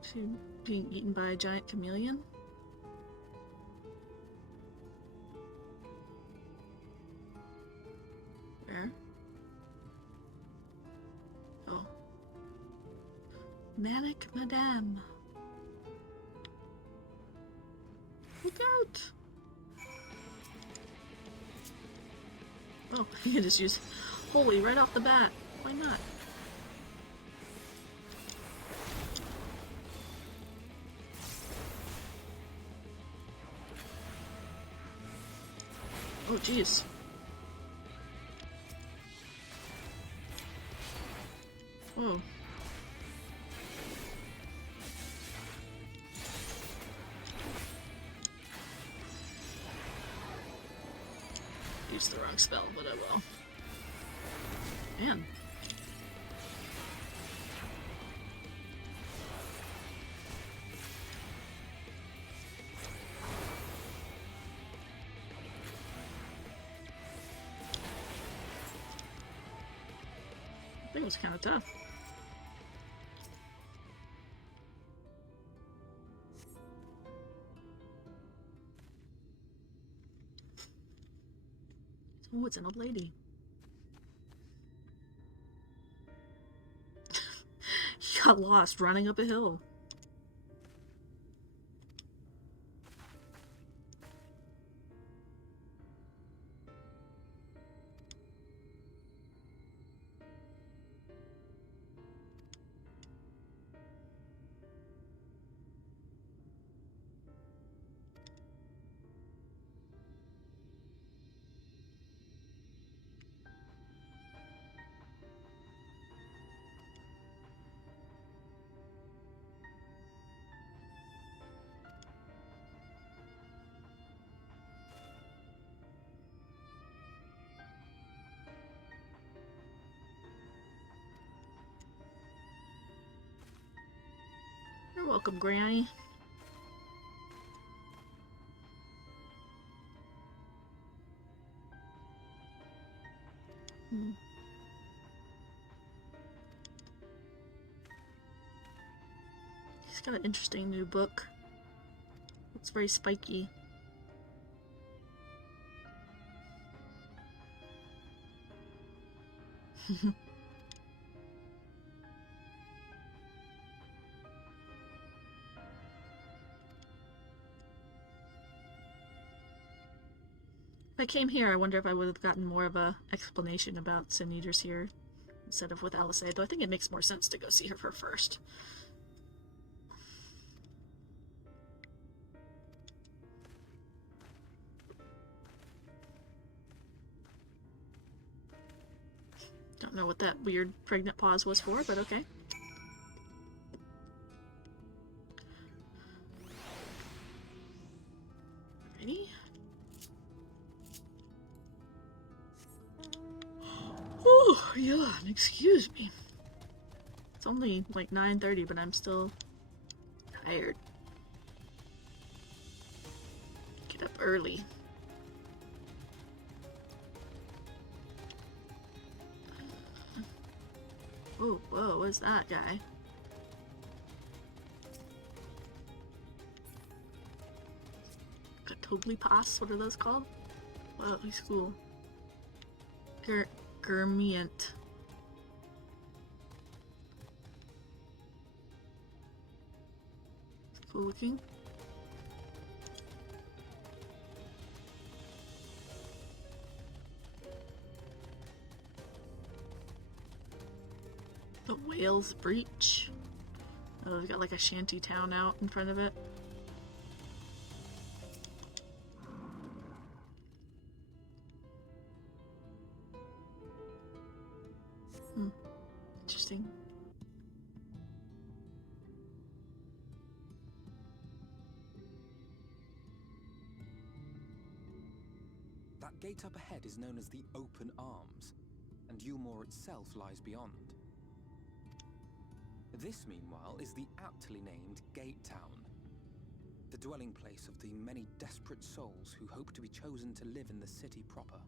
She being eaten by a giant chameleon? Where? Oh. Manic Madame. Look out! Oh, you can just use holy right off the bat. Why not? Oh, jeez. Oh. Used the wrong spell, but I will. Man. I think it was kind of tough. Oh, it's an old lady. He got lost running up a hill. Welcome, Granny. He's got an interesting new book. It's very spiky. If I came here, I wonder if I would have gotten more of a explanation about Sin Eaters here instead of with Alisaie, though I think it makes more sense to go see her first. Don't know what that weird pregnant pause was for, but okay. Ready? Oh, yeah, excuse me. It's only like 9:30, but I'm still tired. Get up early. Oh, whoa, what's that guy? Totally pass, what are those called? Whoa, he's cool. Gurmient. It's cool looking. The Whale's Breach. Oh, they've got like a shanty town out in front of it. Interesting. That gate up ahead is known as the Open Arms, and Eulmore itself lies beyond. This, meanwhile, is the aptly named Gate Town, the dwelling place of the many desperate souls who hope to be chosen to live in the city proper.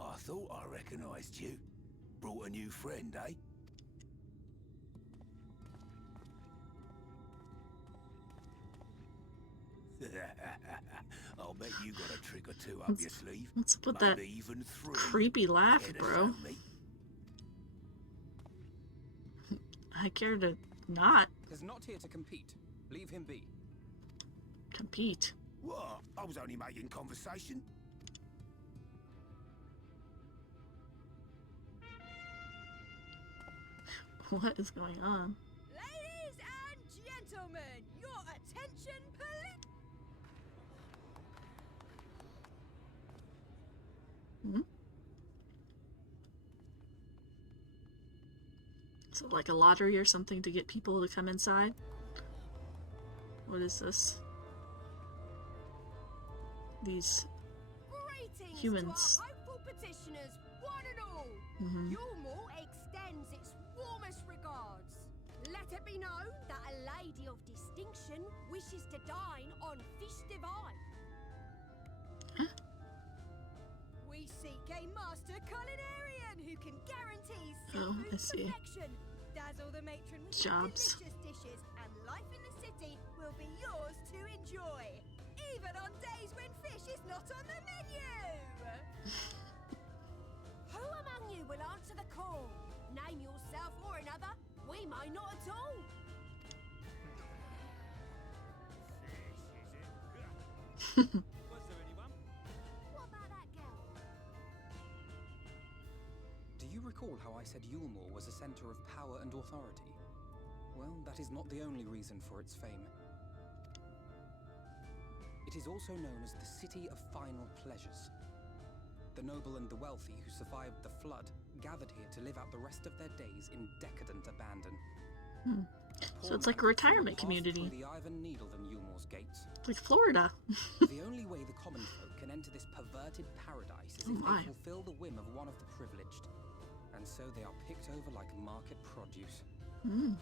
I thought I recognized you. Brought a new friend, eh? I'll bet you got a trick or two up your sleeve. Let's put that even three. Creepy laugh, Care to bro. show me? I care to not He's not here to compete. Leave him be. compete. What? I was only making conversation. What is going on? Ladies and gentlemen, your attention, please. Hmm? Is it like a lottery or something to get people to come inside? What is this? These Greetings humans. to our hopeful petitioners, one and all. Mhm. Eulmore extends its warmest regards. Let it be known that a lady of distinction wishes to dine on fish divine. We seek a master culinarian who can guarantee Oh, I seafood see. perfection. Dazzle the matron with Jobs. delicious dishes, and life in the city will be yours to enjoy, even on days when fish is not on the menu. Who among you will answer the call? Name yourself or another. We may not at all. Was there anyone? What about that girl? Do you recall how I said Eulmore was a center of power and authority? Well, that is not the only reason for its fame. It is also known as the City of Final Pleasures. The noble and the wealthy who survived the flood gathered here to live out the rest of their days in decadent abandon. Hmm. So it's like a retirement community. The Ivan Needle than Eulmore's gates. Like Florida. The only way the common folk can enter this perverted paradise is if they fulfill the whim of one of the privileged. And so they are picked over like market produce. Hmm.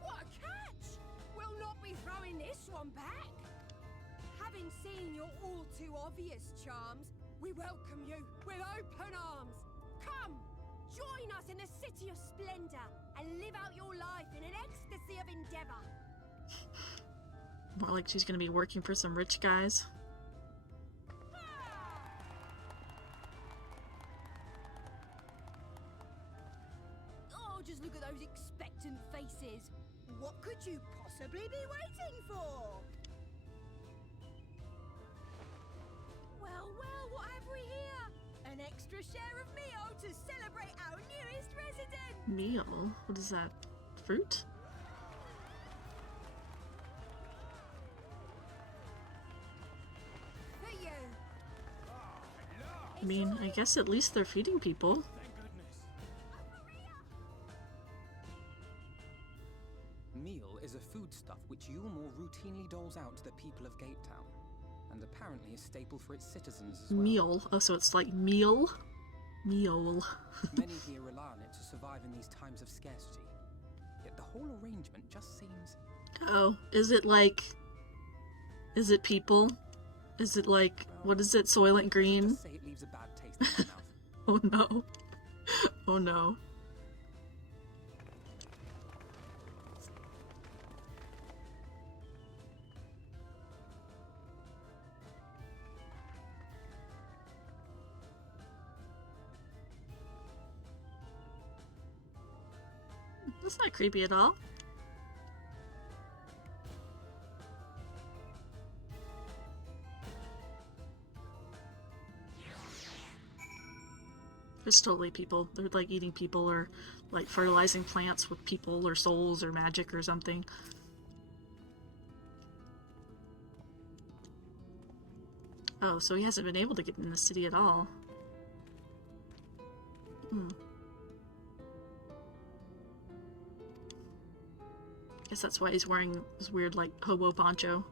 What a catch! We'll not be throwing this one back. Having seen your all too obvious charms, we welcome you with open arms. Come, join us in a city of splendor and live out your life in an ecstasy of endeavor. More like she's gonna be working for some rich guys. Oh, just look at those expectant faces. What could you possibly be waiting for? Well, well, what have we here? An extra share of meal to celebrate our newest resident. Meal? What is that? Fruit? For you. I mean, I guess at least they're feeding people. Thank goodness. Meal is a foodstuff which Eulmore routinely doles out to the people of Gatetown, and apparently a staple for its citizens as well. Meal. Oh, so it's like meal? Meal. Many here rely on it to survive in these times of scarcity. Yet the whole arrangement just seems... Oh, is it like... Is it people? Is it like... What is it? Soylent Green? Just say it leaves a bad taste in my mouth. Oh no. Oh no. That's not creepy at all. It's totally people. They're like eating people or like fertilizing plants with people or souls or magic or something. Oh, so he hasn't been able to get in the city at all. Hmm. Guess that's why he's wearing this weird, like, hobo poncho.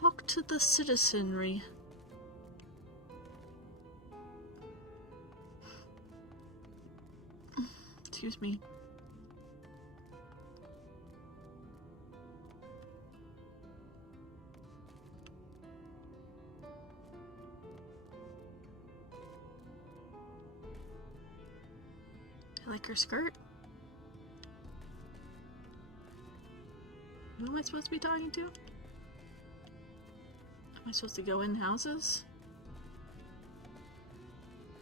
Talk to the citizenry. Excuse me. I like her skirt. Who am I supposed to be talking to? Am I supposed to go in houses?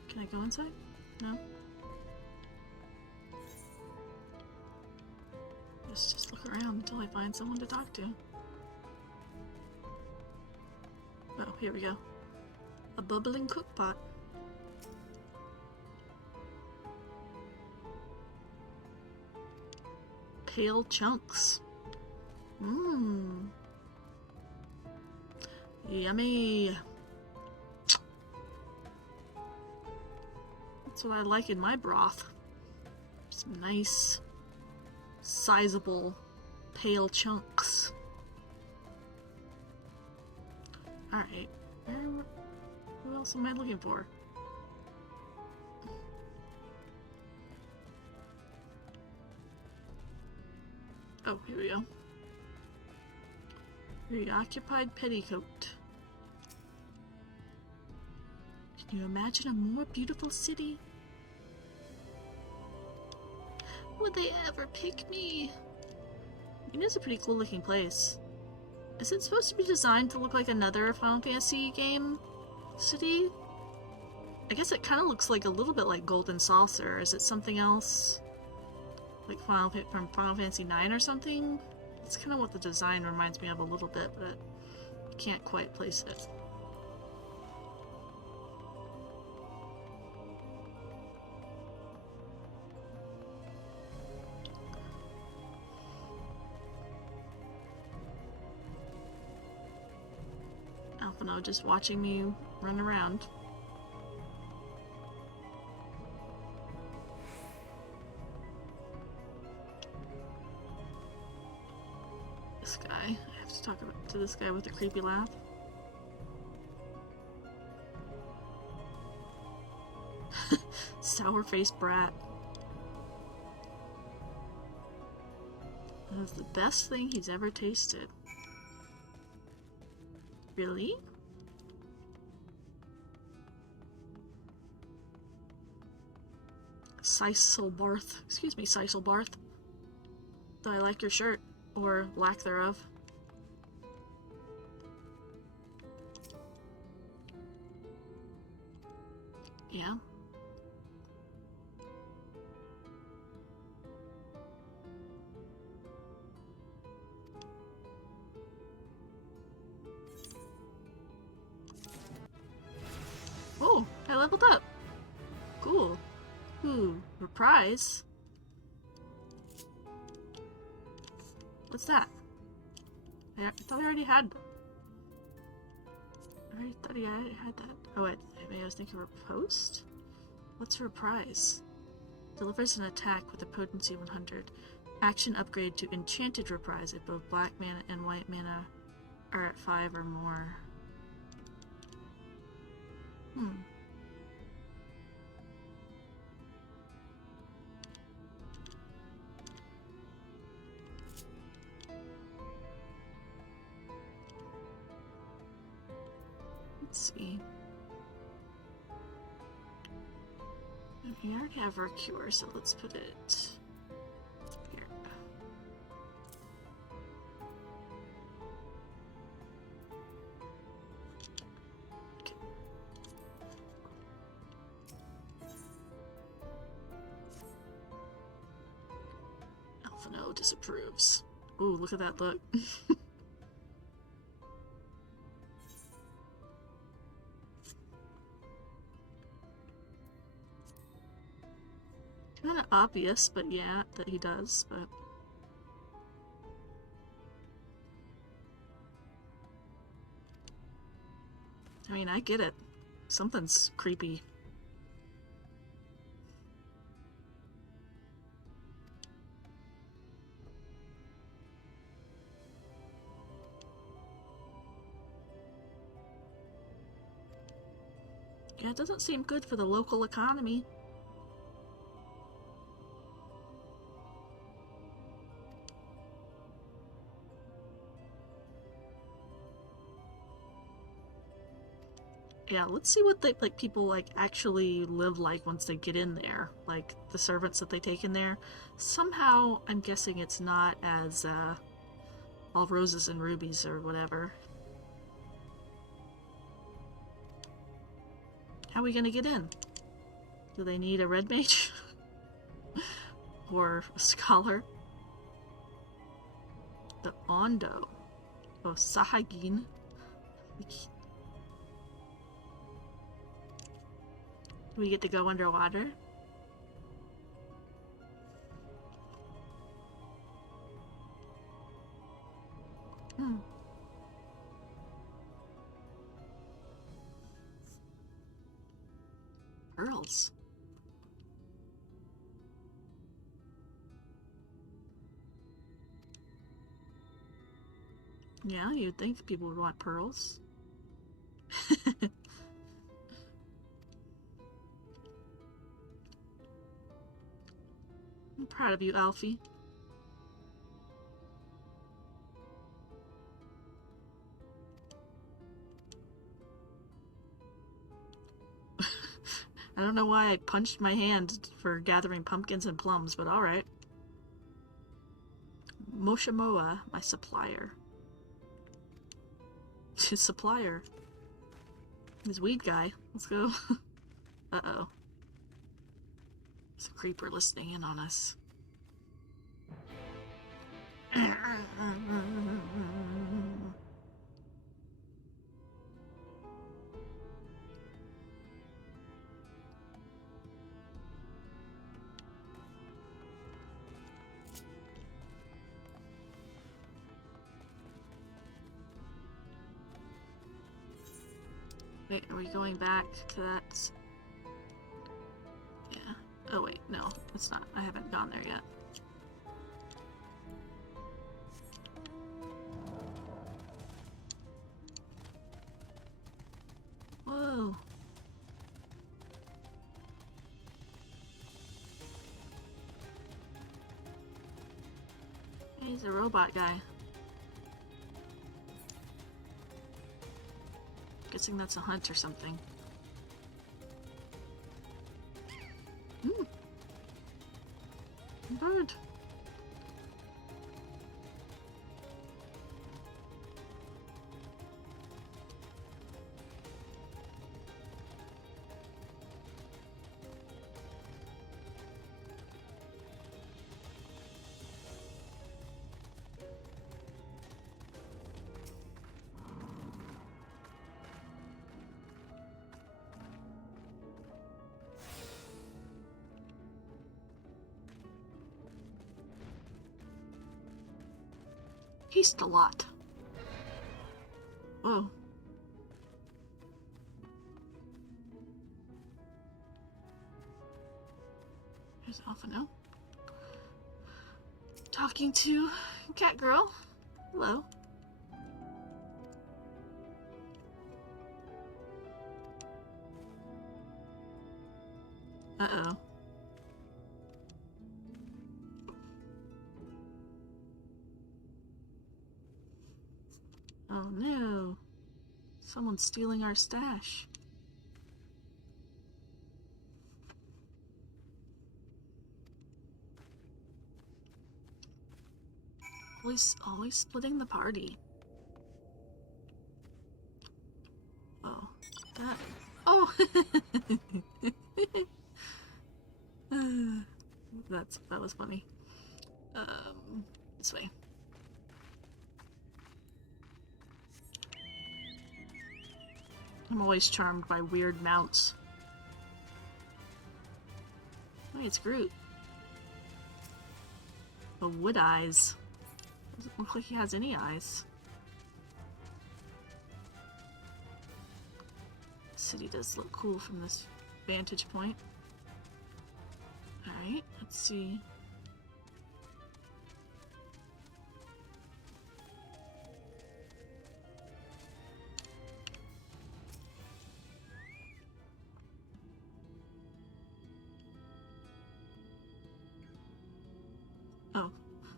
Can I go inside? No? Let's just look around until I find someone to talk to. Oh, here we go. A bubbling cookpot. Pale chunks. Mmm. Yummy. That's what I like in my broth. Some nice, sizable, pale chunks. Alright. Who else am I looking for? Oh, here we go. Preoccupied petticoat. Can you imagine a more beautiful city? Would they ever pick me? I mean, it's a pretty cool looking place. Is it supposed to be designed to look like another Final Fantasy game city? I guess it kind of looks like a little bit like Golden Saucer. Is it something else? Like from Final Fantasy IX or something? That's kind of what the design reminds me of a little bit, but I can't quite place it. Alphinaud just watching me run around. This guy. I have to talk to this guy with a creepy laugh. Sour-faced brat. That was the best thing he's ever tasted. Really? Barth. Excuse me, Barth. Though I like your shirt, or lack thereof. Yeah. Oh, I leveled up. Cool. Ooh, reprise. What's that? I thought I already had. I thought I already had that. Oh wait, maybe I was thinking riposte? What's reprise? Delivers an attack with a potency 100. Action upgrade to enchanted reprise if both black mana and white mana are at 5 or more. Let's see. We already have our cure, so let's put it here. Okay. Alphinaud disapproves. Ooh, look at that look. Kind of obvious, but yeah, that he does, but... I mean, I get it. Something's creepy. Yeah, it doesn't seem good for the local economy. Yeah, let's see what they, like, people, like, actually live like once they get in there. Like, the servants that they take in there. Somehow, I'm guessing it's not as, all roses and rubies or whatever. How are we gonna get in? Do they need a red mage? Or a scholar? The Ondo. Oh, Sahagin. We get to go underwater? Pearls. Yeah, you'd think people would want pearls. I'm proud of you, Alfie. I don't know why I punched my hand for gathering pumpkins and plums, but alright. Moshamoa, my supplier. His supplier. His weed guy. Let's go. Uh-oh. There's a creeper listening in on us. Wait, are we going back to that? Yeah. Oh wait, no, it's not. I haven't gone there yet. Whoa. He's a robot guy. Guessing that's a hunt or something. Bird. Haste a lot. Whoa. There's Alphinaud. Talking to Cat Girl. Hello. Uh-oh. Oh no. Someone's stealing our stash. Always splitting the party. Oh. That. Oh! That was funny. This way. I'm always charmed by weird mounts. Wait, it's Groot. The wood eyes. Doesn't look like he has any eyes. The city does look cool from this vantage point. Alright, let's see. Oh.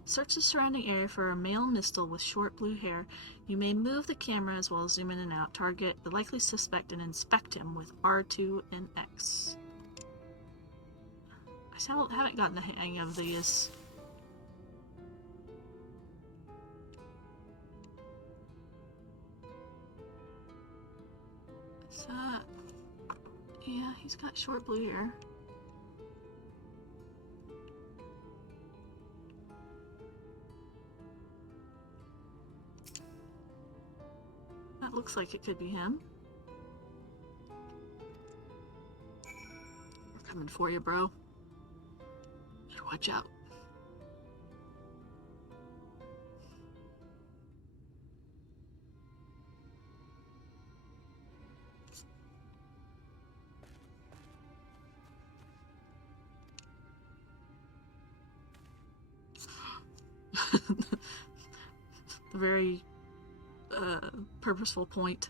Search the surrounding area for a male mistle with short blue hair. You may move the camera as well as zoom in and out. Target the likely suspect and inspect him with R2 and X. I haven't gotten the hang of these. Is that... Yeah, he's got short blue hair. That looks like it could be him. We're coming for you, bro. Better watch out. The very purposeful point.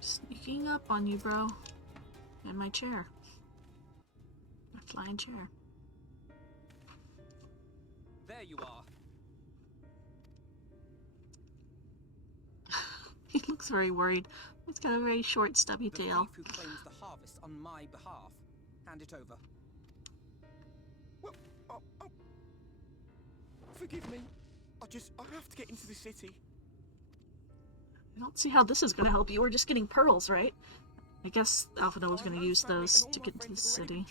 Sneaking up on you, bro. In my chair. My flying chair. There you are. He looks very worried. He's got a very short, stubby The tail. thief who claims the harvest on my behalf. Hand it over. Well, forgive me. I have to get into the city. I don't see how this is going to help you. We're just getting pearls, right? I guess Alphinaud was going to use those to get into the city.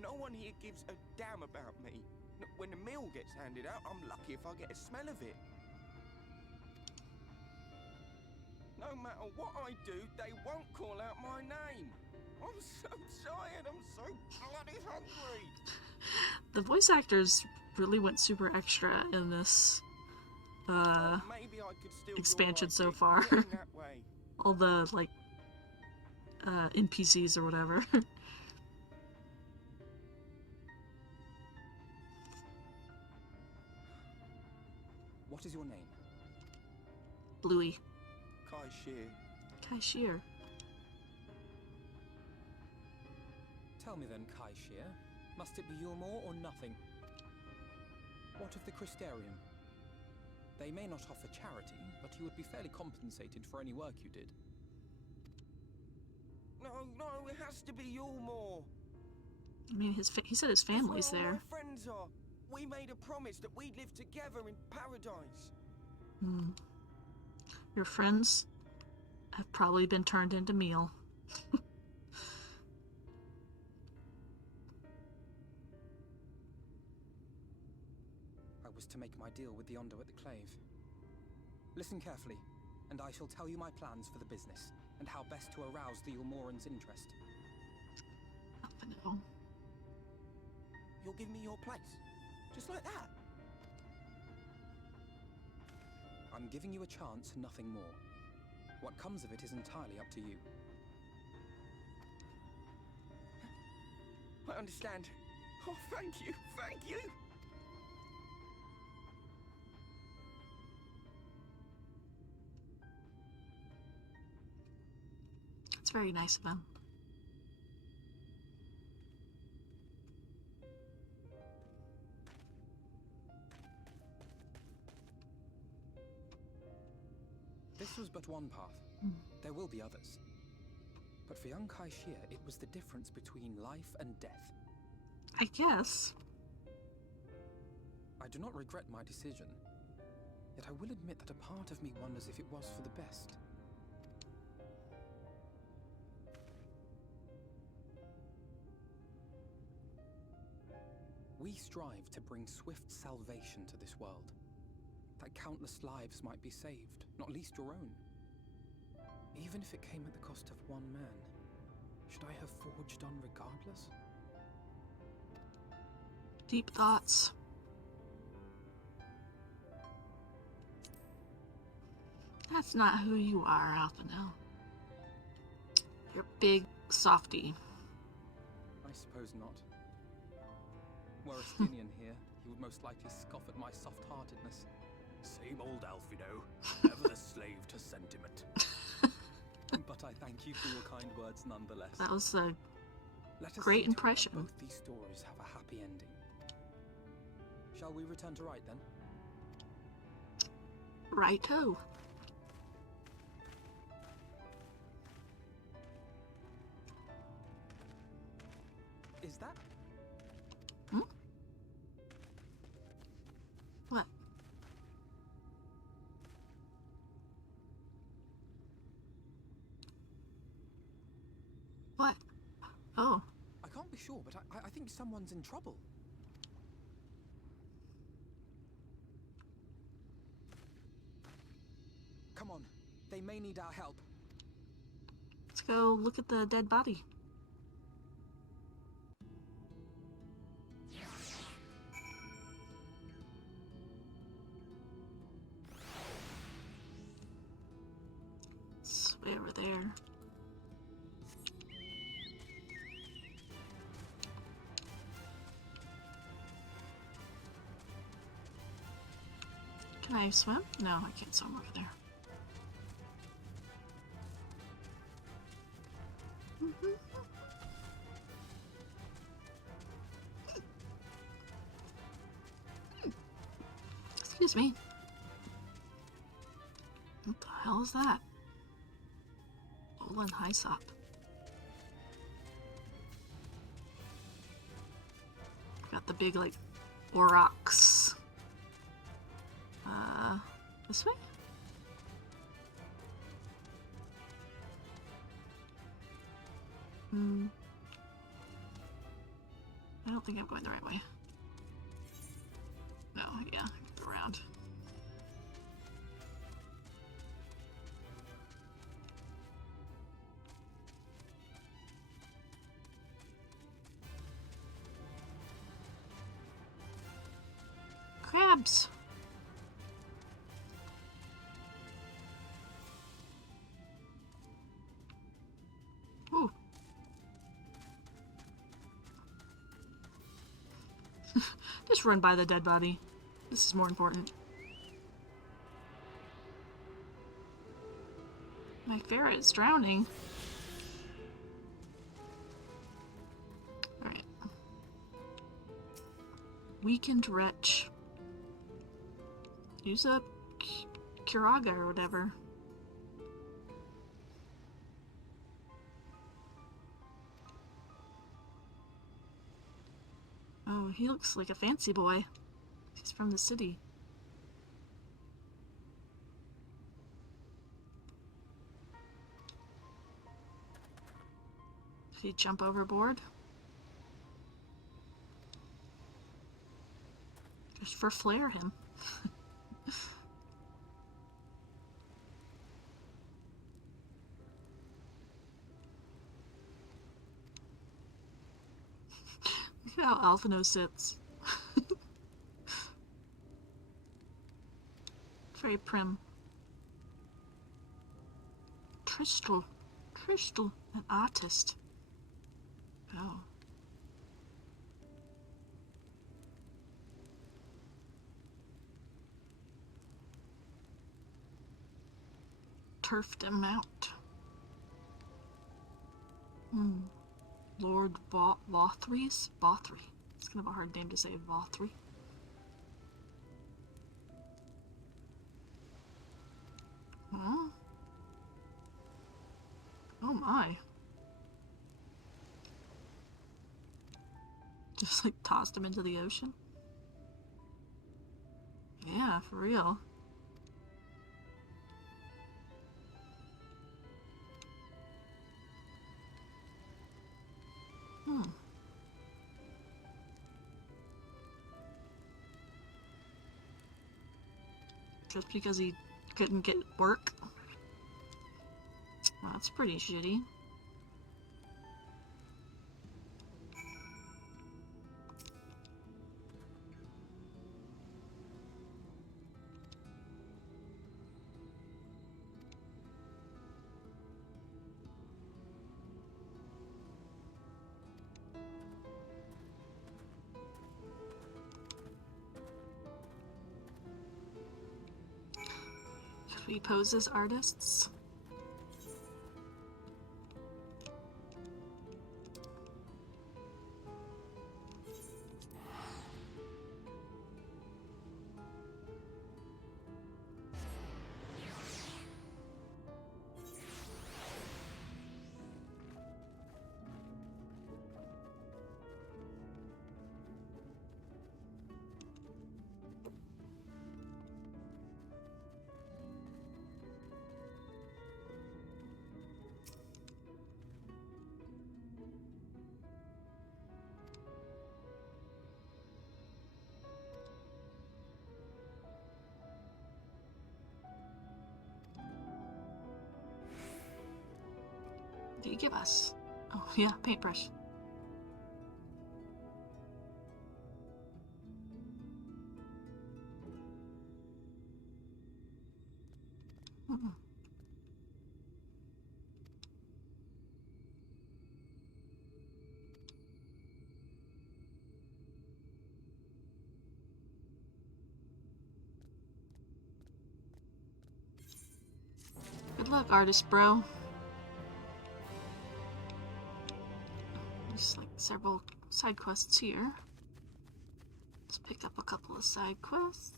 No one here gives a damn about me. When the meal gets handed out, I'm lucky if I get a smell of it. No matter what I do, they won't call out my name. I'm so tired, I'm so bloody hungry. The voice actors really went super extra in this Maybe I could steal expansion your so ID. far. Get in that way. All the, like, NPCs or whatever. What is your name? Bluey. Kai Shear. Tell me then, Shear, must it be Eulmore or nothing? What of the Cystarium? They may not offer charity, but you would be fairly compensated for any work you did. No, it has to be Eulmore. I mean, he said his family's That's where all there. my friends are. We made a promise that we'd live together in paradise. Your friends have probably been turned into meal. I was to make my deal with the Ondo at the Clave. Listen carefully, and I shall tell you my plans for the business, and how best to arouse the Eulmoran's interest. Alphinaud. You'll give me your place? Just like that? I'm giving you a chance, nothing more. What comes of it is entirely up to you. I understand. Oh, thank you, thank you! It's very nice of him. This was but one path. There will be others. But for young Shear, it was the difference between life and death. I guess. I do not regret my decision. Yet I will admit that a part of me wonders if it was for the best. We strive to bring swift salvation to this world. That countless lives might be saved, not least your own. Even if it came at the cost of one man, should I have forged on regardless? Deep thoughts. That's not who you are, Alphinaud. You're a big softy. I suppose not. Were a Stinian here, he would most likely scoff at my soft-heartedness. Same old Alphinaud, ever the slave to sentiment. But I thank you for your kind words nonetheless. That was a Let us great see to it that impression. both these stories have a happy ending. Shall we return to Wright then? Righto. Is that? What? What? Oh. I can't be sure, but I think someone's in trouble. Come on, they may need our help. Let's go look at the dead body. It's way over there. Can I swim? No, I can't swim over there. Excuse me. What the hell is that? Olin Hyssop. Got the big, like, aurochs. This way? I don't think I'm going the right way. No, yeah, around. Crabs! Ooh. Just run by the dead body. This is more important. My ferret is drowning. Alright. Weakened wretch. Use a Curaga or whatever. Oh, he looks like a fancy boy. He's from the city. Did he jump overboard? Just for flair him. Look at how Alphinaud sits. Very prim. Crystal, an artist. Oh. Turfed him out. Lord Vothries? Vothry. It's kind of a hard name to say, Vothry. Huh? Oh my. Just like tossed him into the ocean? Yeah, for real. Just because he couldn't get work? Well, that's pretty shitty. We pose as artists. What do you give us? Oh, yeah, paintbrush. Good luck, artist bro. There's like several side quests here. Let's pick up a couple of side quests.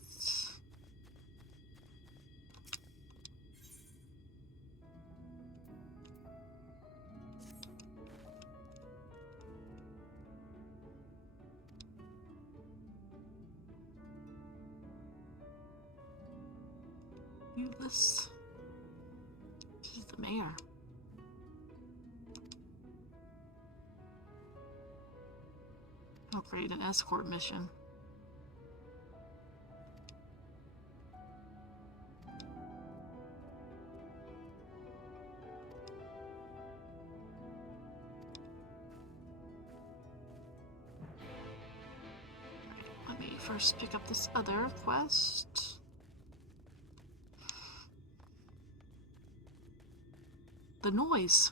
This is the mayor. Oh Upgrade an escort mission. Let me first pick up this other quest. The noise.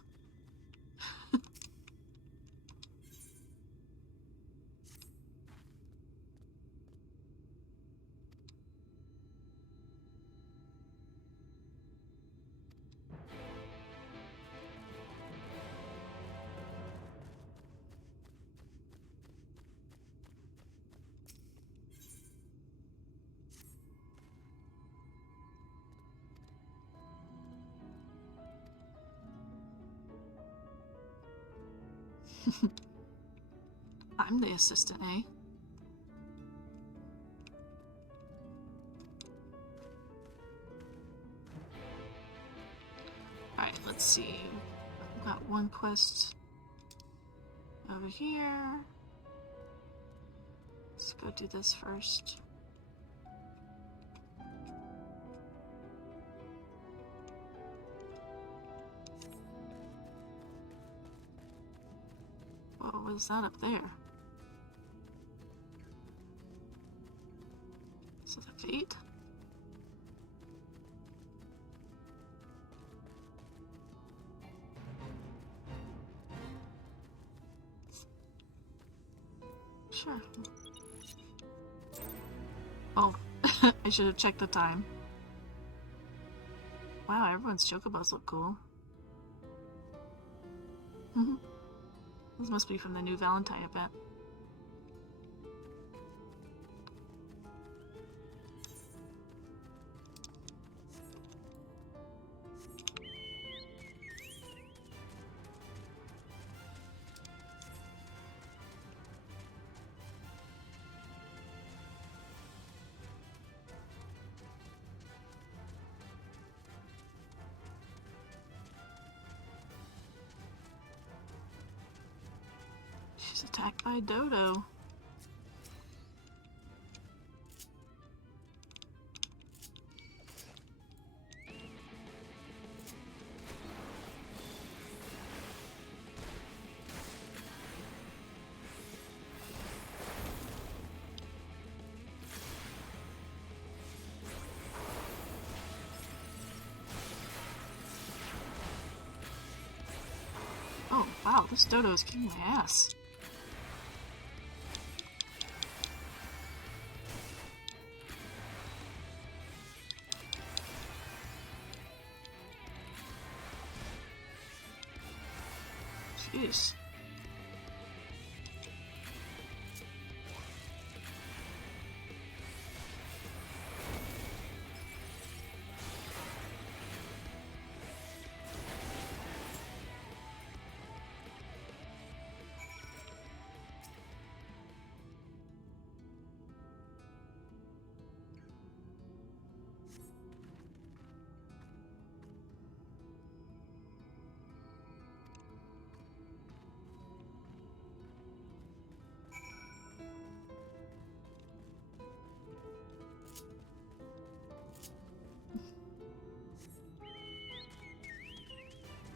I'm the assistant, eh? Alright, let's see. I've got one quest over here. Let's go do this first. What was that up there? Is it a fate? Sure. Oh, I should have checked the time. Wow, everyone's chocobos look cool. This must be from the new Valentine event. She's attacked by Dodo. Oh, wow, this Dodo is kicking my ass. Jeez.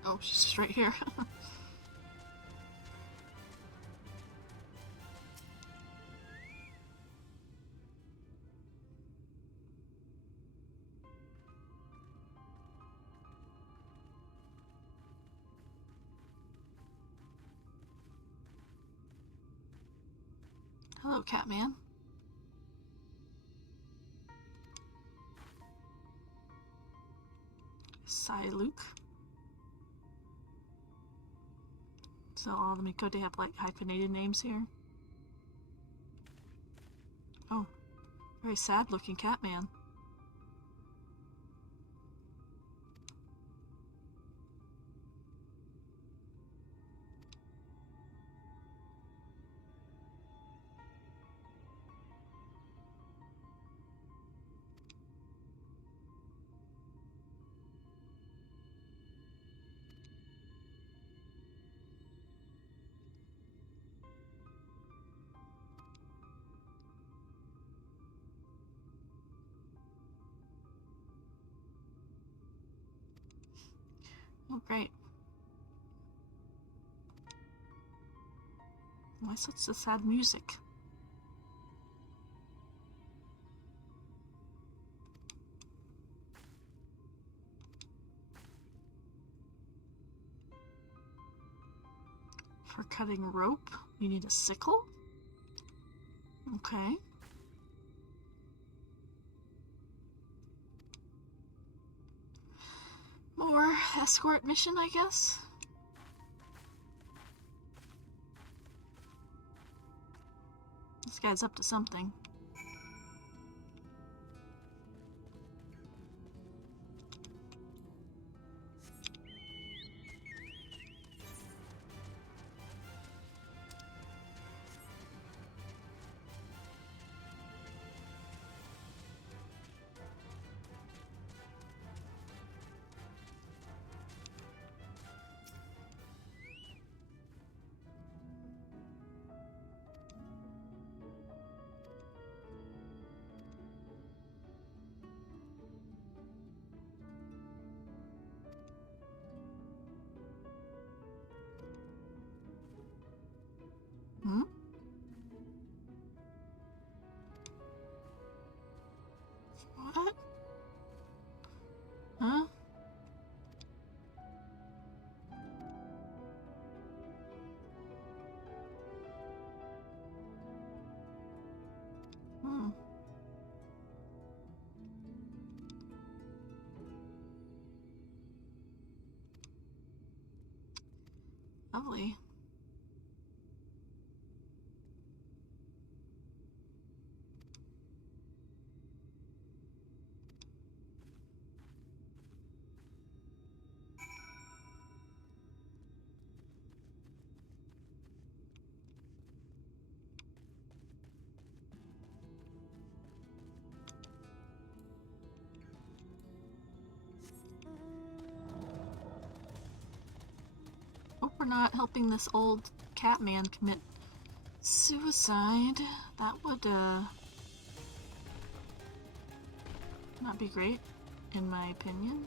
Oh, she's just right here. Hello, Catman. Luke. So all the Mikote have like hyphenated names here. Oh, very sad looking Catman. Oh, great. Why such sad music? For cutting rope, you need a sickle? Okay. More escort mission, I guess? This guy's up to something. Hmm? What? Huh? Hmm. Lovely. Hope we're not helping this old cat man commit suicide. That would, not be great, in my opinion.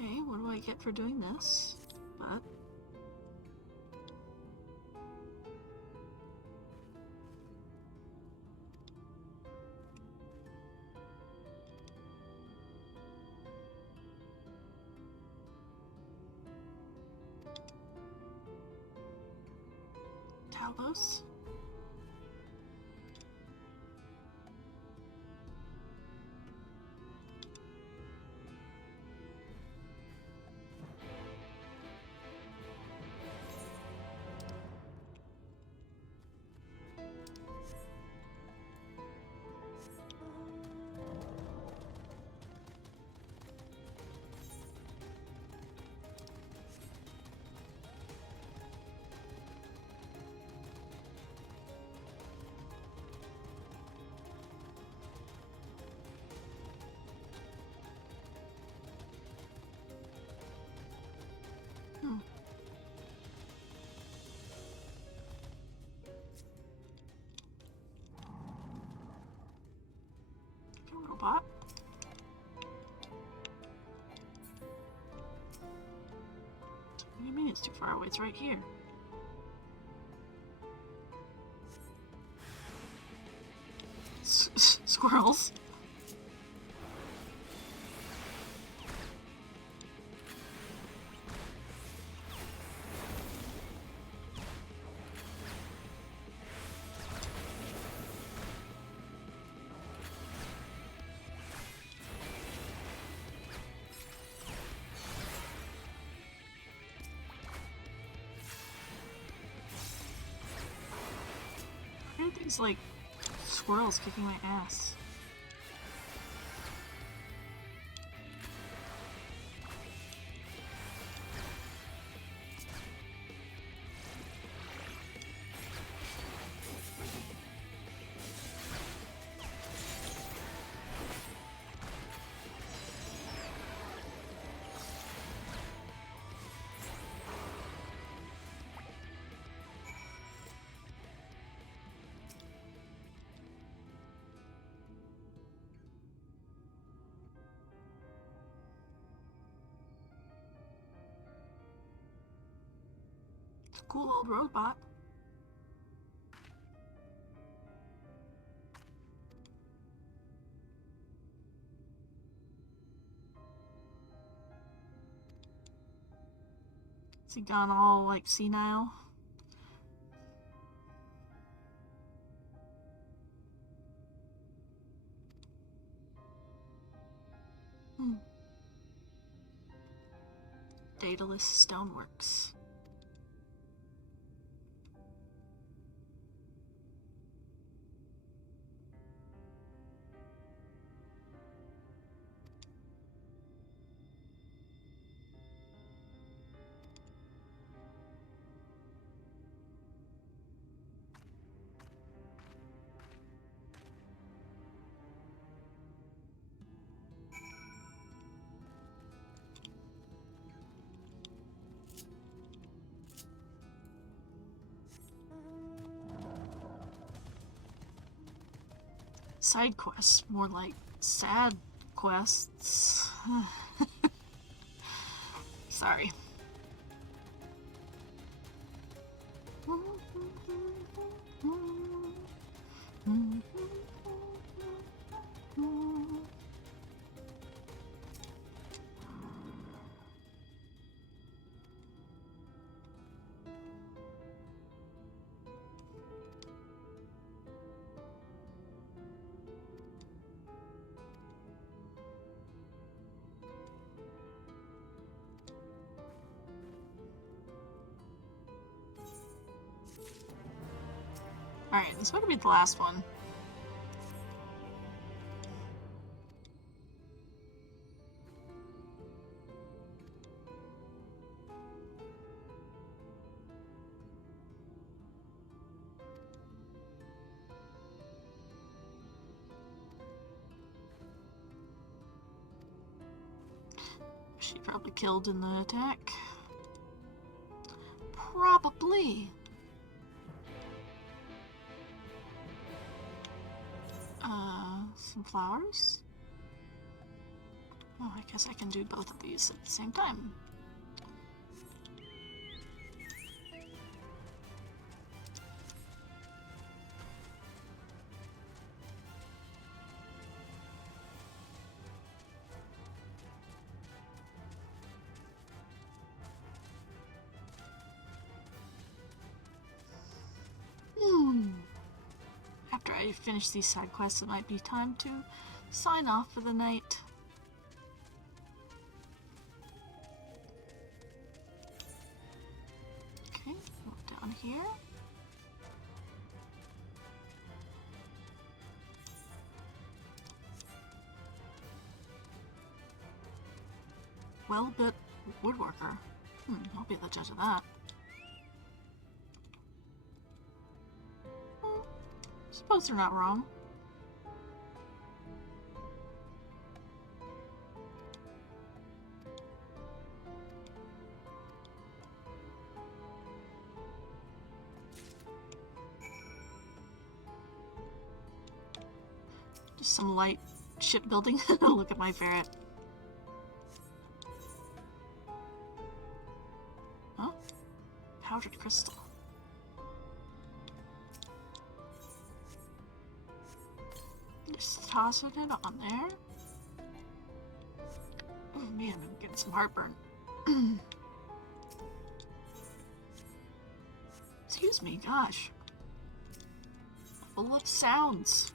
Okay, what do I get for doing this? But Talos? Robot. What do you mean it's too far away? It's right here. Squirrels. Why are these, like, squirrels kicking my ass? Cool old robot. Is he gone all, like, senile? Daedalus Stoneworks. Side quests, more like sad quests. Sorry. Alright, this better be the last one. She probably killed in the attack. Probably. Some flowers. Oh, I guess I can do both of these at the same time. After I finish these side quests, it might be time to sign off for the night. Okay, look down here. Well-built woodworker. I'll be the judge of that. Suppose they're not wrong. Just some light shipbuilding. Look at my ferret. Huh? Powdered crystal. Just toss it in on there. Oh man, I'm getting some heartburn. Excuse me, gosh. Full of sounds.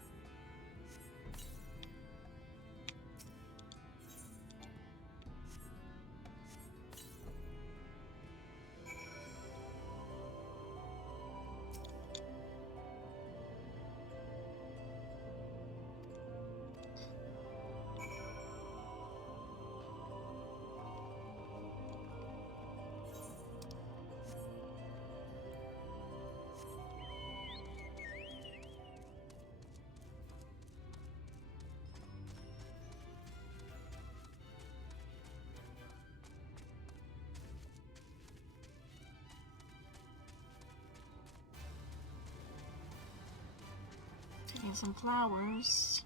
Taking some flowers.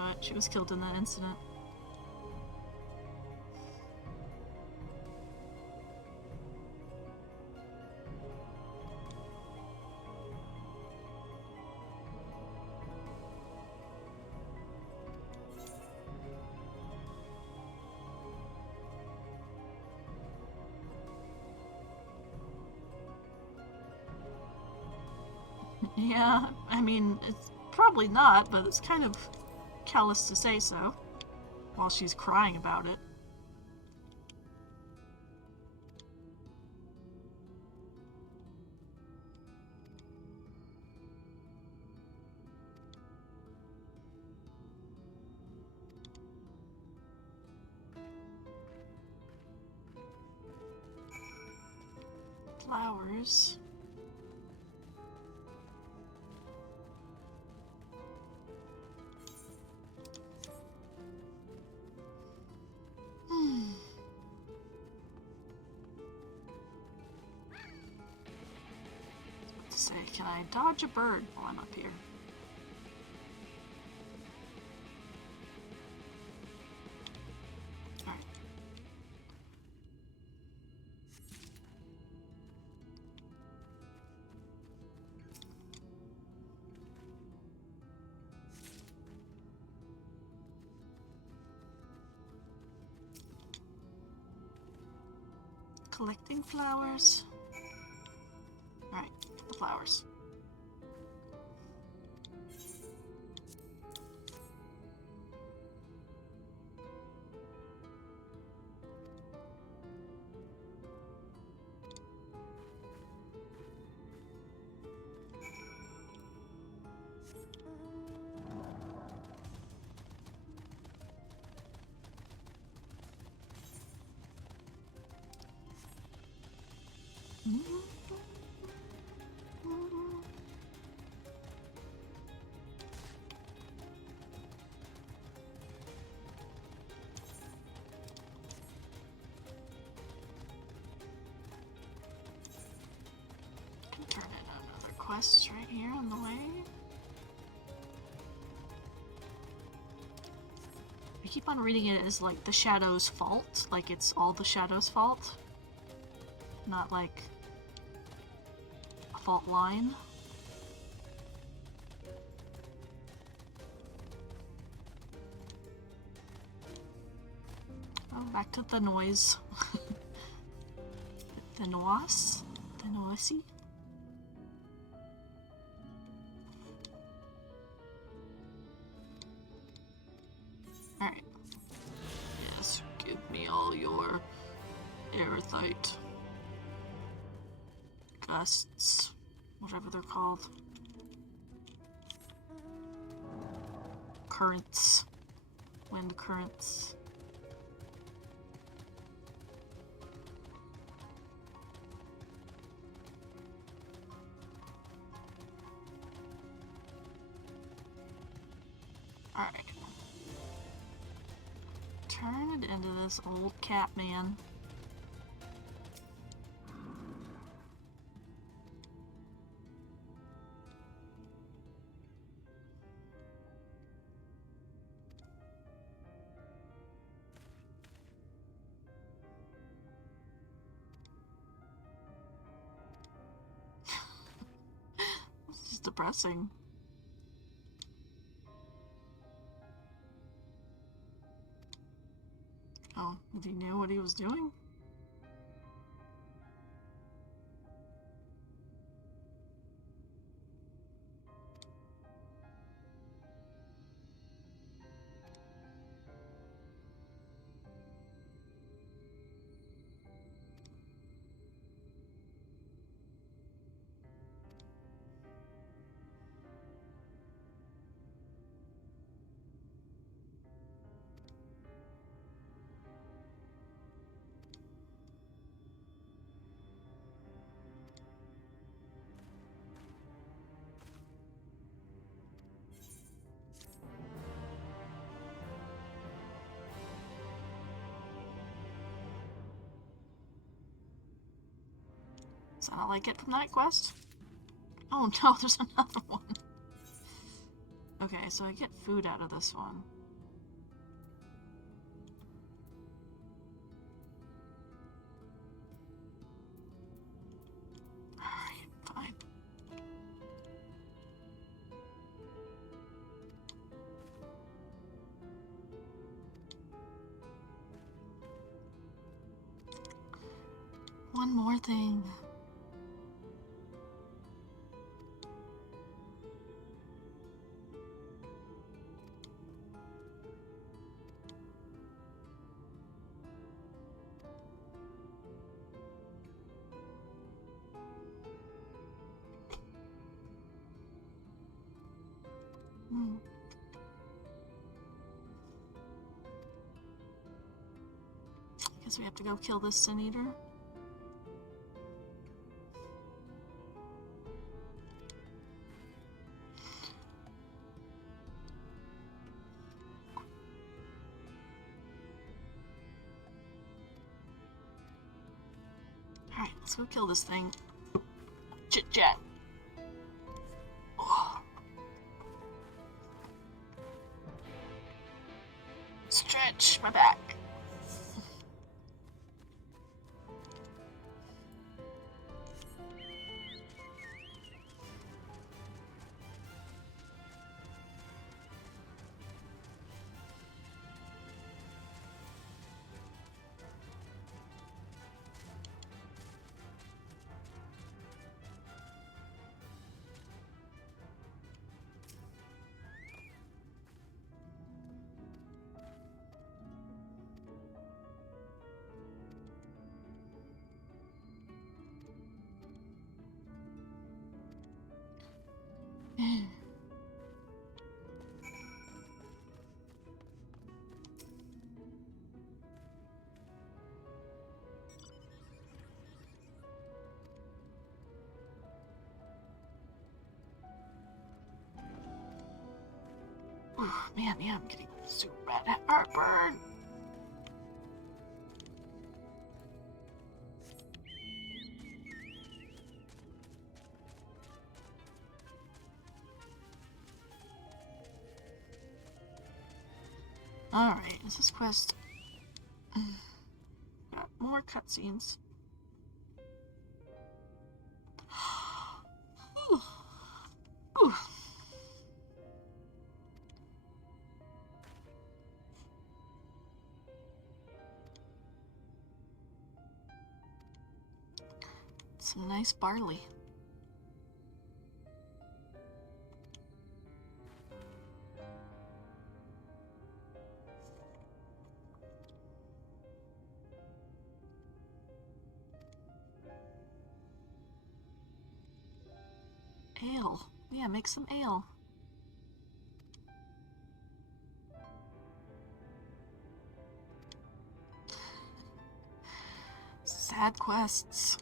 knew it. She was killed in that incident. Yeah, I mean, it's probably not, but it's kind of callous to say so, while she's crying about it. Flowers. Say, can I dodge a bird while I'm up here? Alright. Collecting flowers. Alright, the flowers. Turn in another quest right here on the way. I keep on reading it as like the Shadow's fault, like it's all the Shadow's fault, not like a fault line. Oh, back to the noise. The noise? The noisy? Alright. Yes, give me all your erythite gusts, whatever they're called. Currents. Wind currents. Alright. Turn it into this old cat man. This is depressing. Oh, he knew what he was doing? Sound like it from that quest? Oh no, there's another one. Okay, so I get food out of this one. Alright, fine. One more thing. Guess we have to go kill this Sin Eater. Alright, let's go kill this thing. Chit chat. Stretch my back. Man, yeah, I'm getting super bad heartburn. Alright, is this quest? Got more cutscenes. Ooh. Some nice barley. Ale. Yeah, make some ale. Sad quests.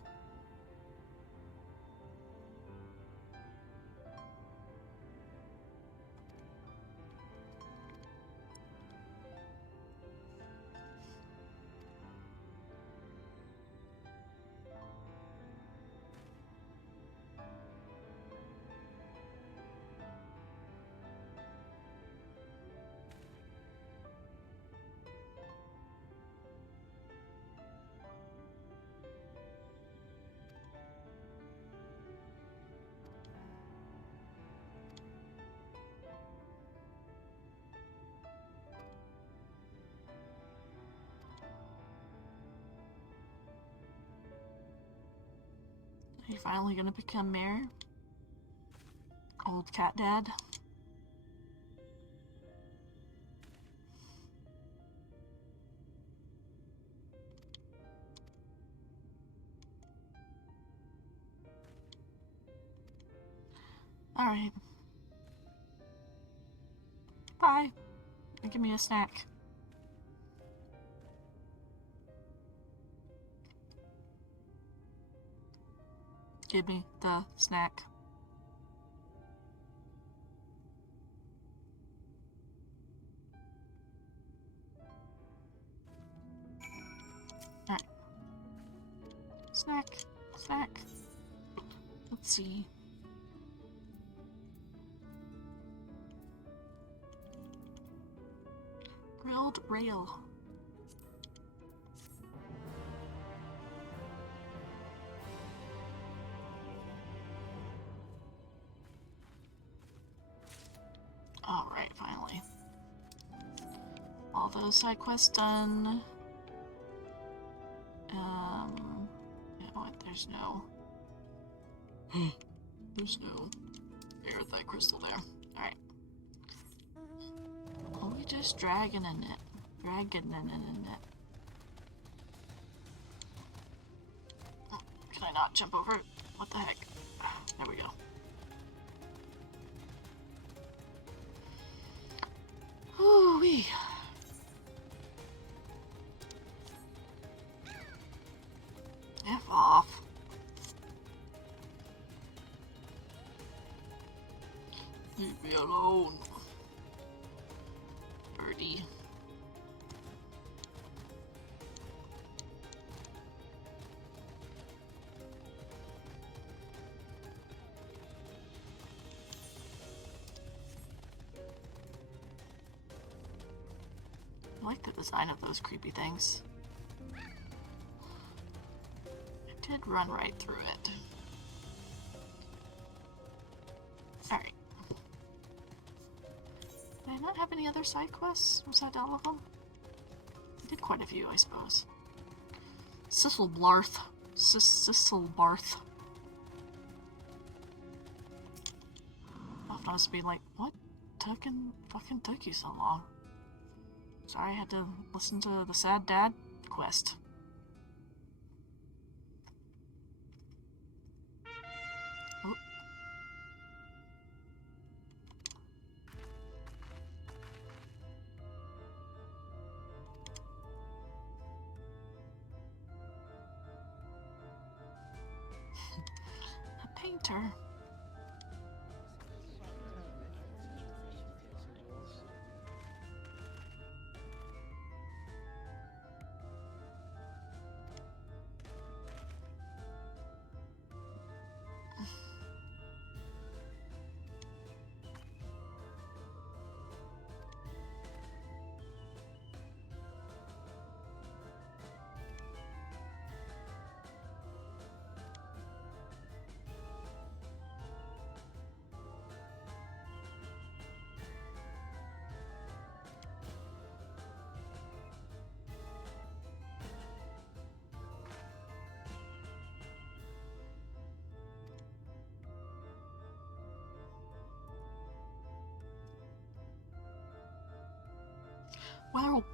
Are you finally gonna become mayor? Old cat dad? Alright. Bye. Give me a snack. Give me the snack. Alright. Snack. Snack. Let's see. Coiled rail. Alright, finally. All those side quests done. You know what? There's no air with that crystal there. Alright. Are we just dragging in it? Dragging in it. Oh, can I not jump over it? What the heck? There we go. Ooh-wee. F off. Leave me alone. Dirty. I like the design of those creepy things. I did run right through it. Alright. Did I not have any other side quests besides all of them? I did quite a few, I suppose. Sisselbarth. Sisselbarth. Often must be like, what fucking took you so long? Sorry, I had to listen to the sad dad quest. Oh. A painter.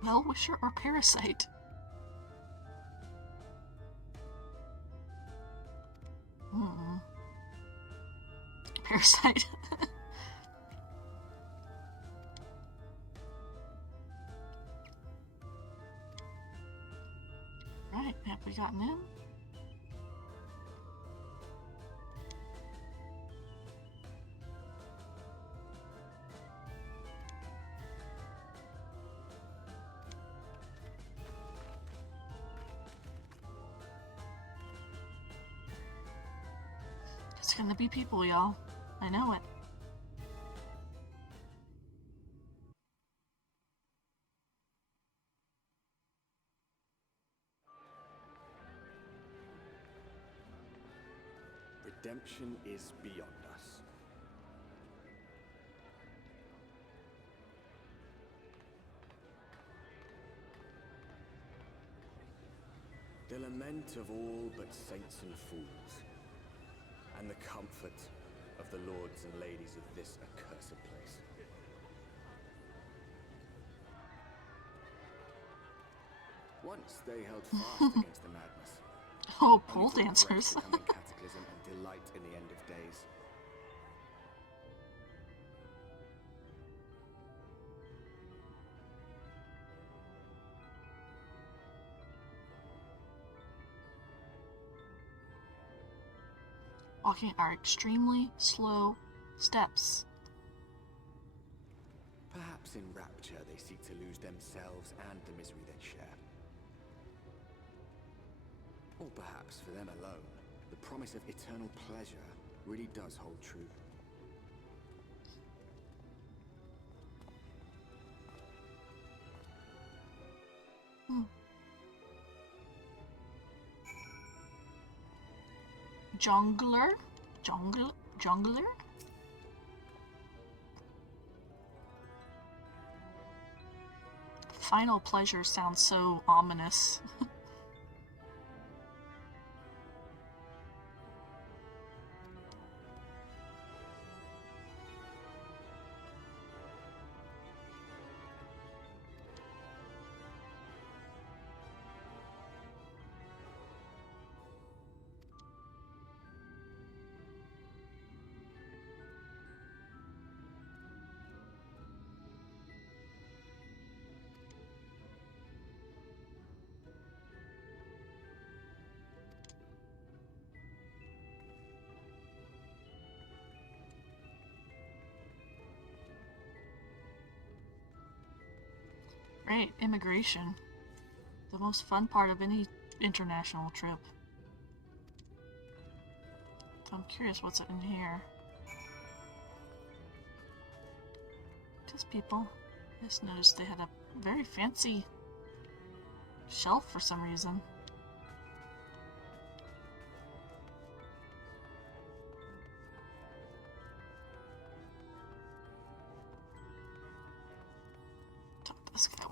Well-wisher or parasite? Parasite. Right, have we gotten in? It's gonna be people, y'all. I know it. Redemption is beyond us. The lament of all but saints and fools, and the comfort of the lords and ladies of this accursed place. Once they held fast against the madness. Oh, pole only for dancers. regret the coming cataclysm and delight in the end of days. Walking our extremely slow steps. Perhaps in rapture they seek to lose themselves and the misery they share. Or perhaps for them alone, the promise of eternal pleasure really does hold true. Jungler? Jungler? Final pleasure sounds so ominous. Great, immigration. The most fun part of any international trip. So I'm curious what's in here. Just people. I just noticed they had a very fancy shelf for some reason. Talk to the Skywatcher.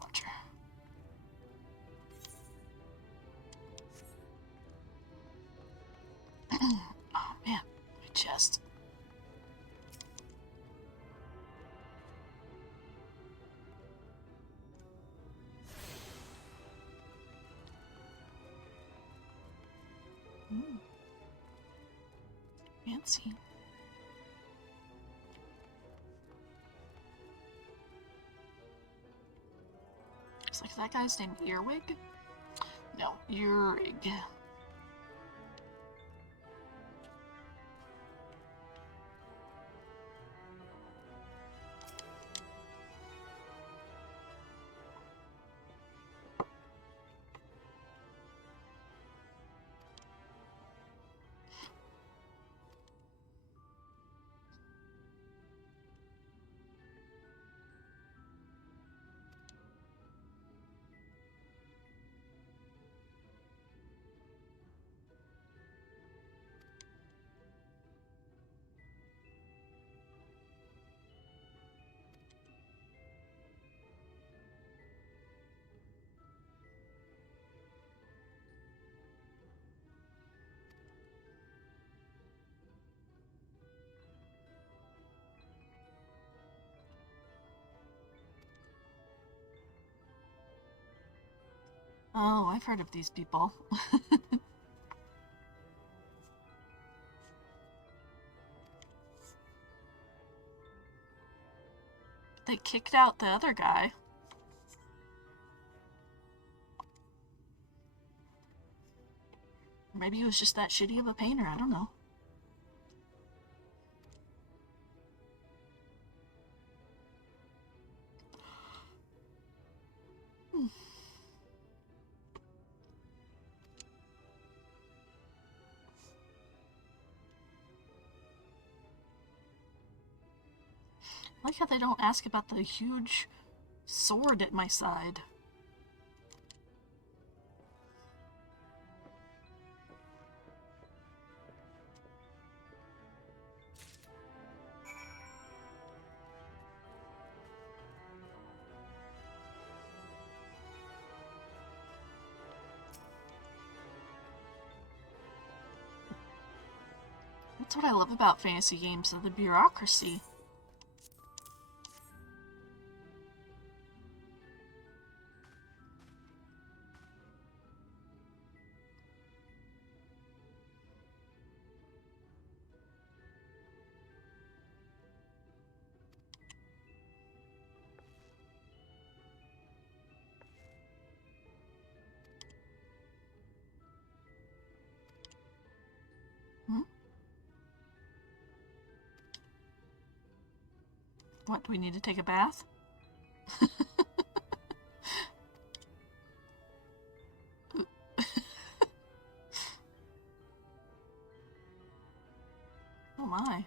Oh man, my chest. Fancy. Looks like that guy's named Earwig? No, Earwig. Oh, I've heard of these people. They kicked out the other guy. Maybe he was just that shitty of a painter, I don't know. I like how they don't ask about the huge sword at my side. That's what I love about fantasy games, the bureaucracy. What, do we need to take a bath? Oh my.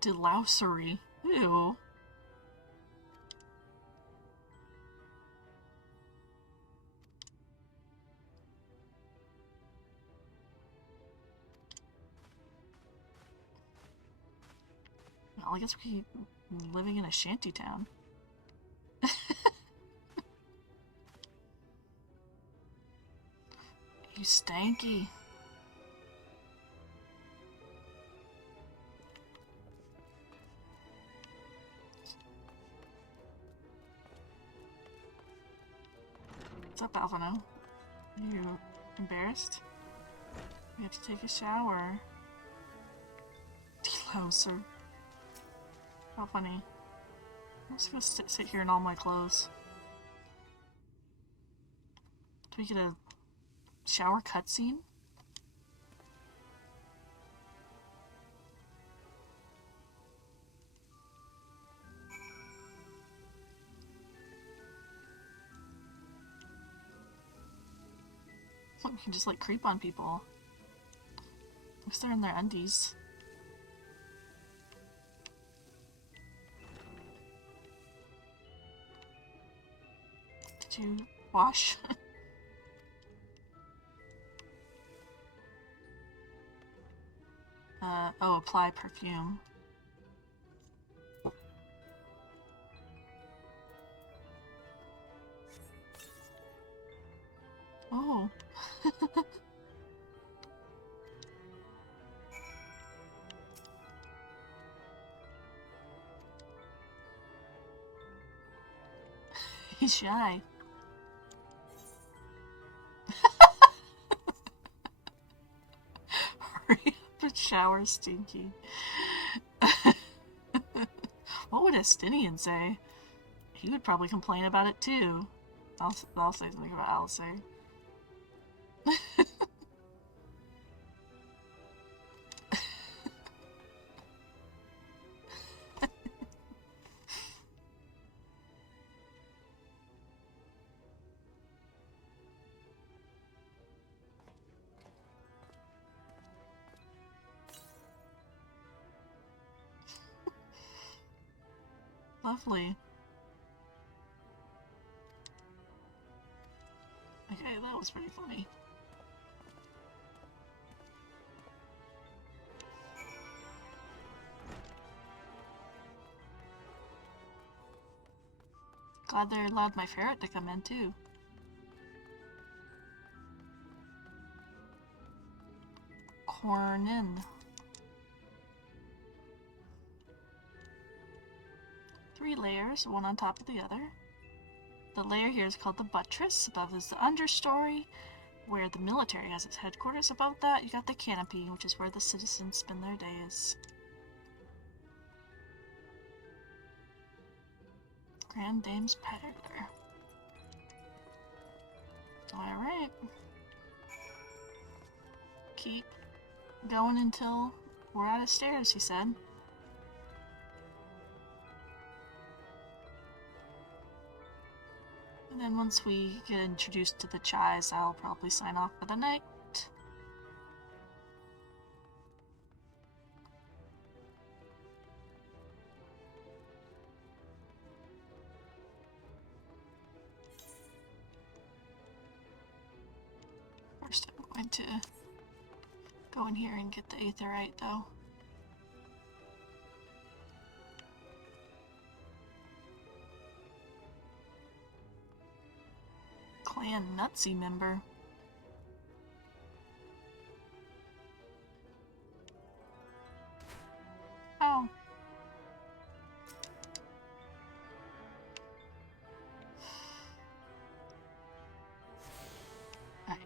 Delousery. Ew. Well, I guess we keep living in a shanty town. You stanky. What's up, Alphinaud? Are you embarrassed? We have to take a shower. Deloser. How funny. I'm just gonna sit here in all my clothes. Do we get a shower cutscene? We can just like creep on people. Looks they're in their undies. Did you wash? Oh, apply perfume. Oh. He's shy. Hurry up and shower, Stinky. What would Estinian say? He would probably complain about it too. I'll say something about Alisaie. Lovely. Okay, that was pretty funny. Glad they allowed my ferret to come in too. Cornin. 3 layers, one on top of the other. The layer here is called the buttress. Above is the understory, where the military has its headquarters. Above that, you got the canopy, which is where the citizens spend their days. Grand Dame's Parlor. Alright. Keep going until we're out of stairs, he said. And then once we get introduced to the Chais, I'll probably sign off for the night. First, I'm going to go in here and get the aetherite, though. Clan Nutsy member. Oh. Alright.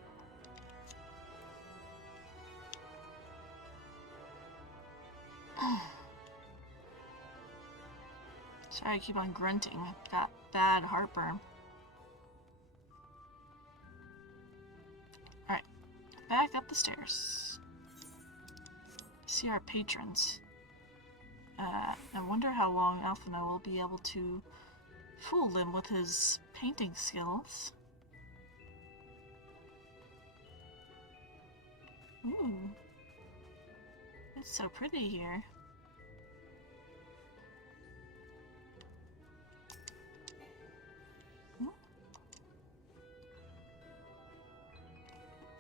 Sorry, I keep on grunting. I've got bad heartburn. Alright, back up the stairs. See our patrons. I wonder how long Alphinaud will be able to fool them with his painting skills. Ooh. It's so pretty here.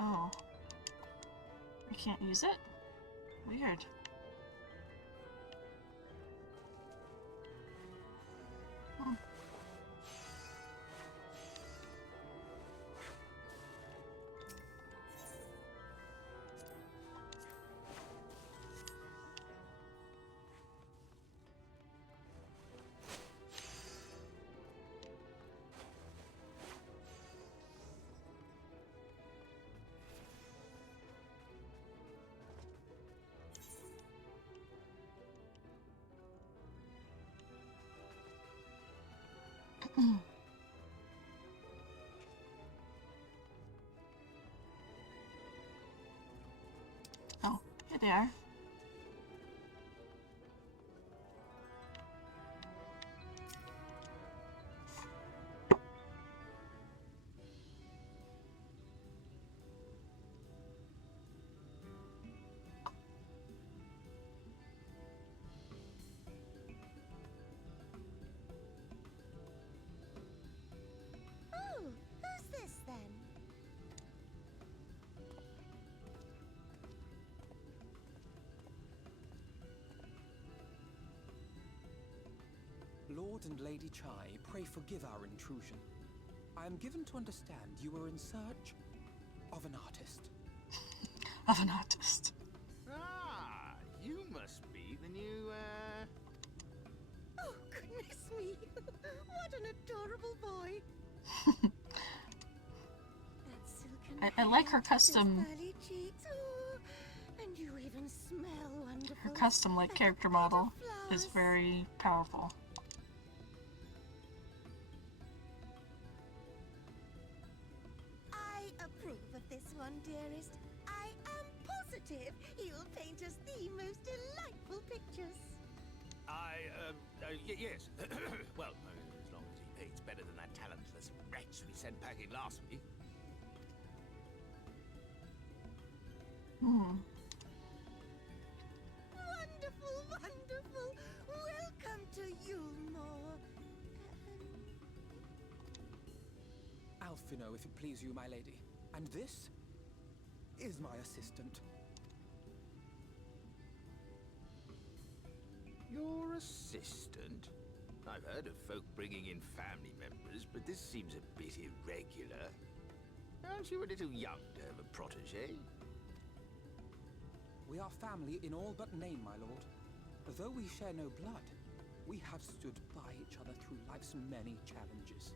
Oh. I can't use it? Weird. Oh, here they are. Oh, who's this then? Lord and Lady Chai, pray forgive our intrusion. I am given to understand you were in search of an artist. Of an artist. Ah, you must be the new, Oh, goodness me! What an adorable boy! That silken I like her hair, custom. those pearly cheeks, oh, and you even smell wonderful. Her custom like character model is very powerful. I approve of this one, dearest. I am positive he'll paint us the most delightful pictures. yes. Well, as long as he paints better than that talentless wretch we sent packing last week. Wonderful, wonderful. Welcome to Eulmore. Alphinaud, if it please you, my lady. And this is my assistant. Your assistant? I've heard of folk bringing in family members, but this seems a bit irregular. Aren't you a little young to have a protege? We are family in all but name, my lord. Though we share no blood, we have stood by each other through life's many challenges,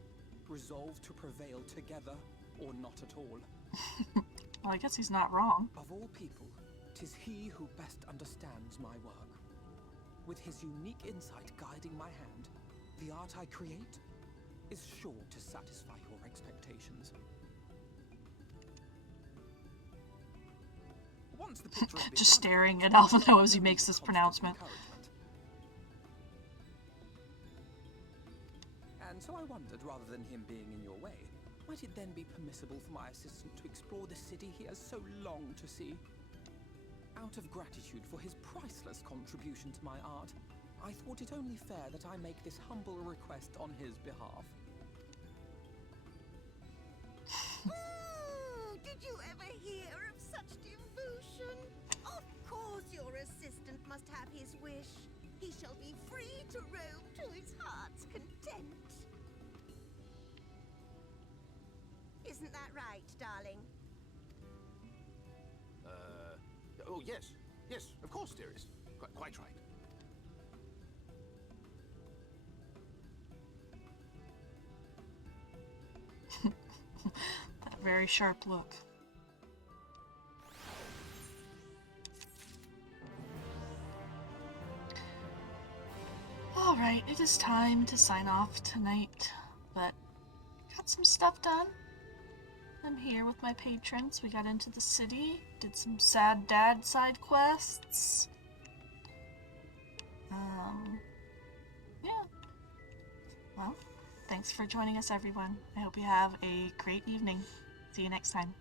resolved to prevail together or not at all. Well, I guess he's not wrong. Of all people, 'tis he who best understands my work. With his unique insight guiding my hand, the art I create is sure to satisfy your expectations. Once the picture has been Just done, staring at Alphinaud as he makes this pronouncement. And so I wondered, rather than him being in your way, might it then be permissible for my assistant to explore the city he has so longed to see? Out of gratitude for his priceless contribution to my art, I thought it only fair that I make this humble request on his behalf. Ooh, did you ever hear of such devotion? Of course your assistant must have his wish. He shall be free to roam to his heart's content. Isn't that right, darling? Oh, yes. Yes, of course, dearest. Quite right. That very sharp look. Alright, it is time to sign off tonight, but got some stuff done. I'm here with my patrons. We got into the city, did some sad dad side quests. Yeah. Well, thanks for joining us, everyone. I hope you have a great evening. See you next time.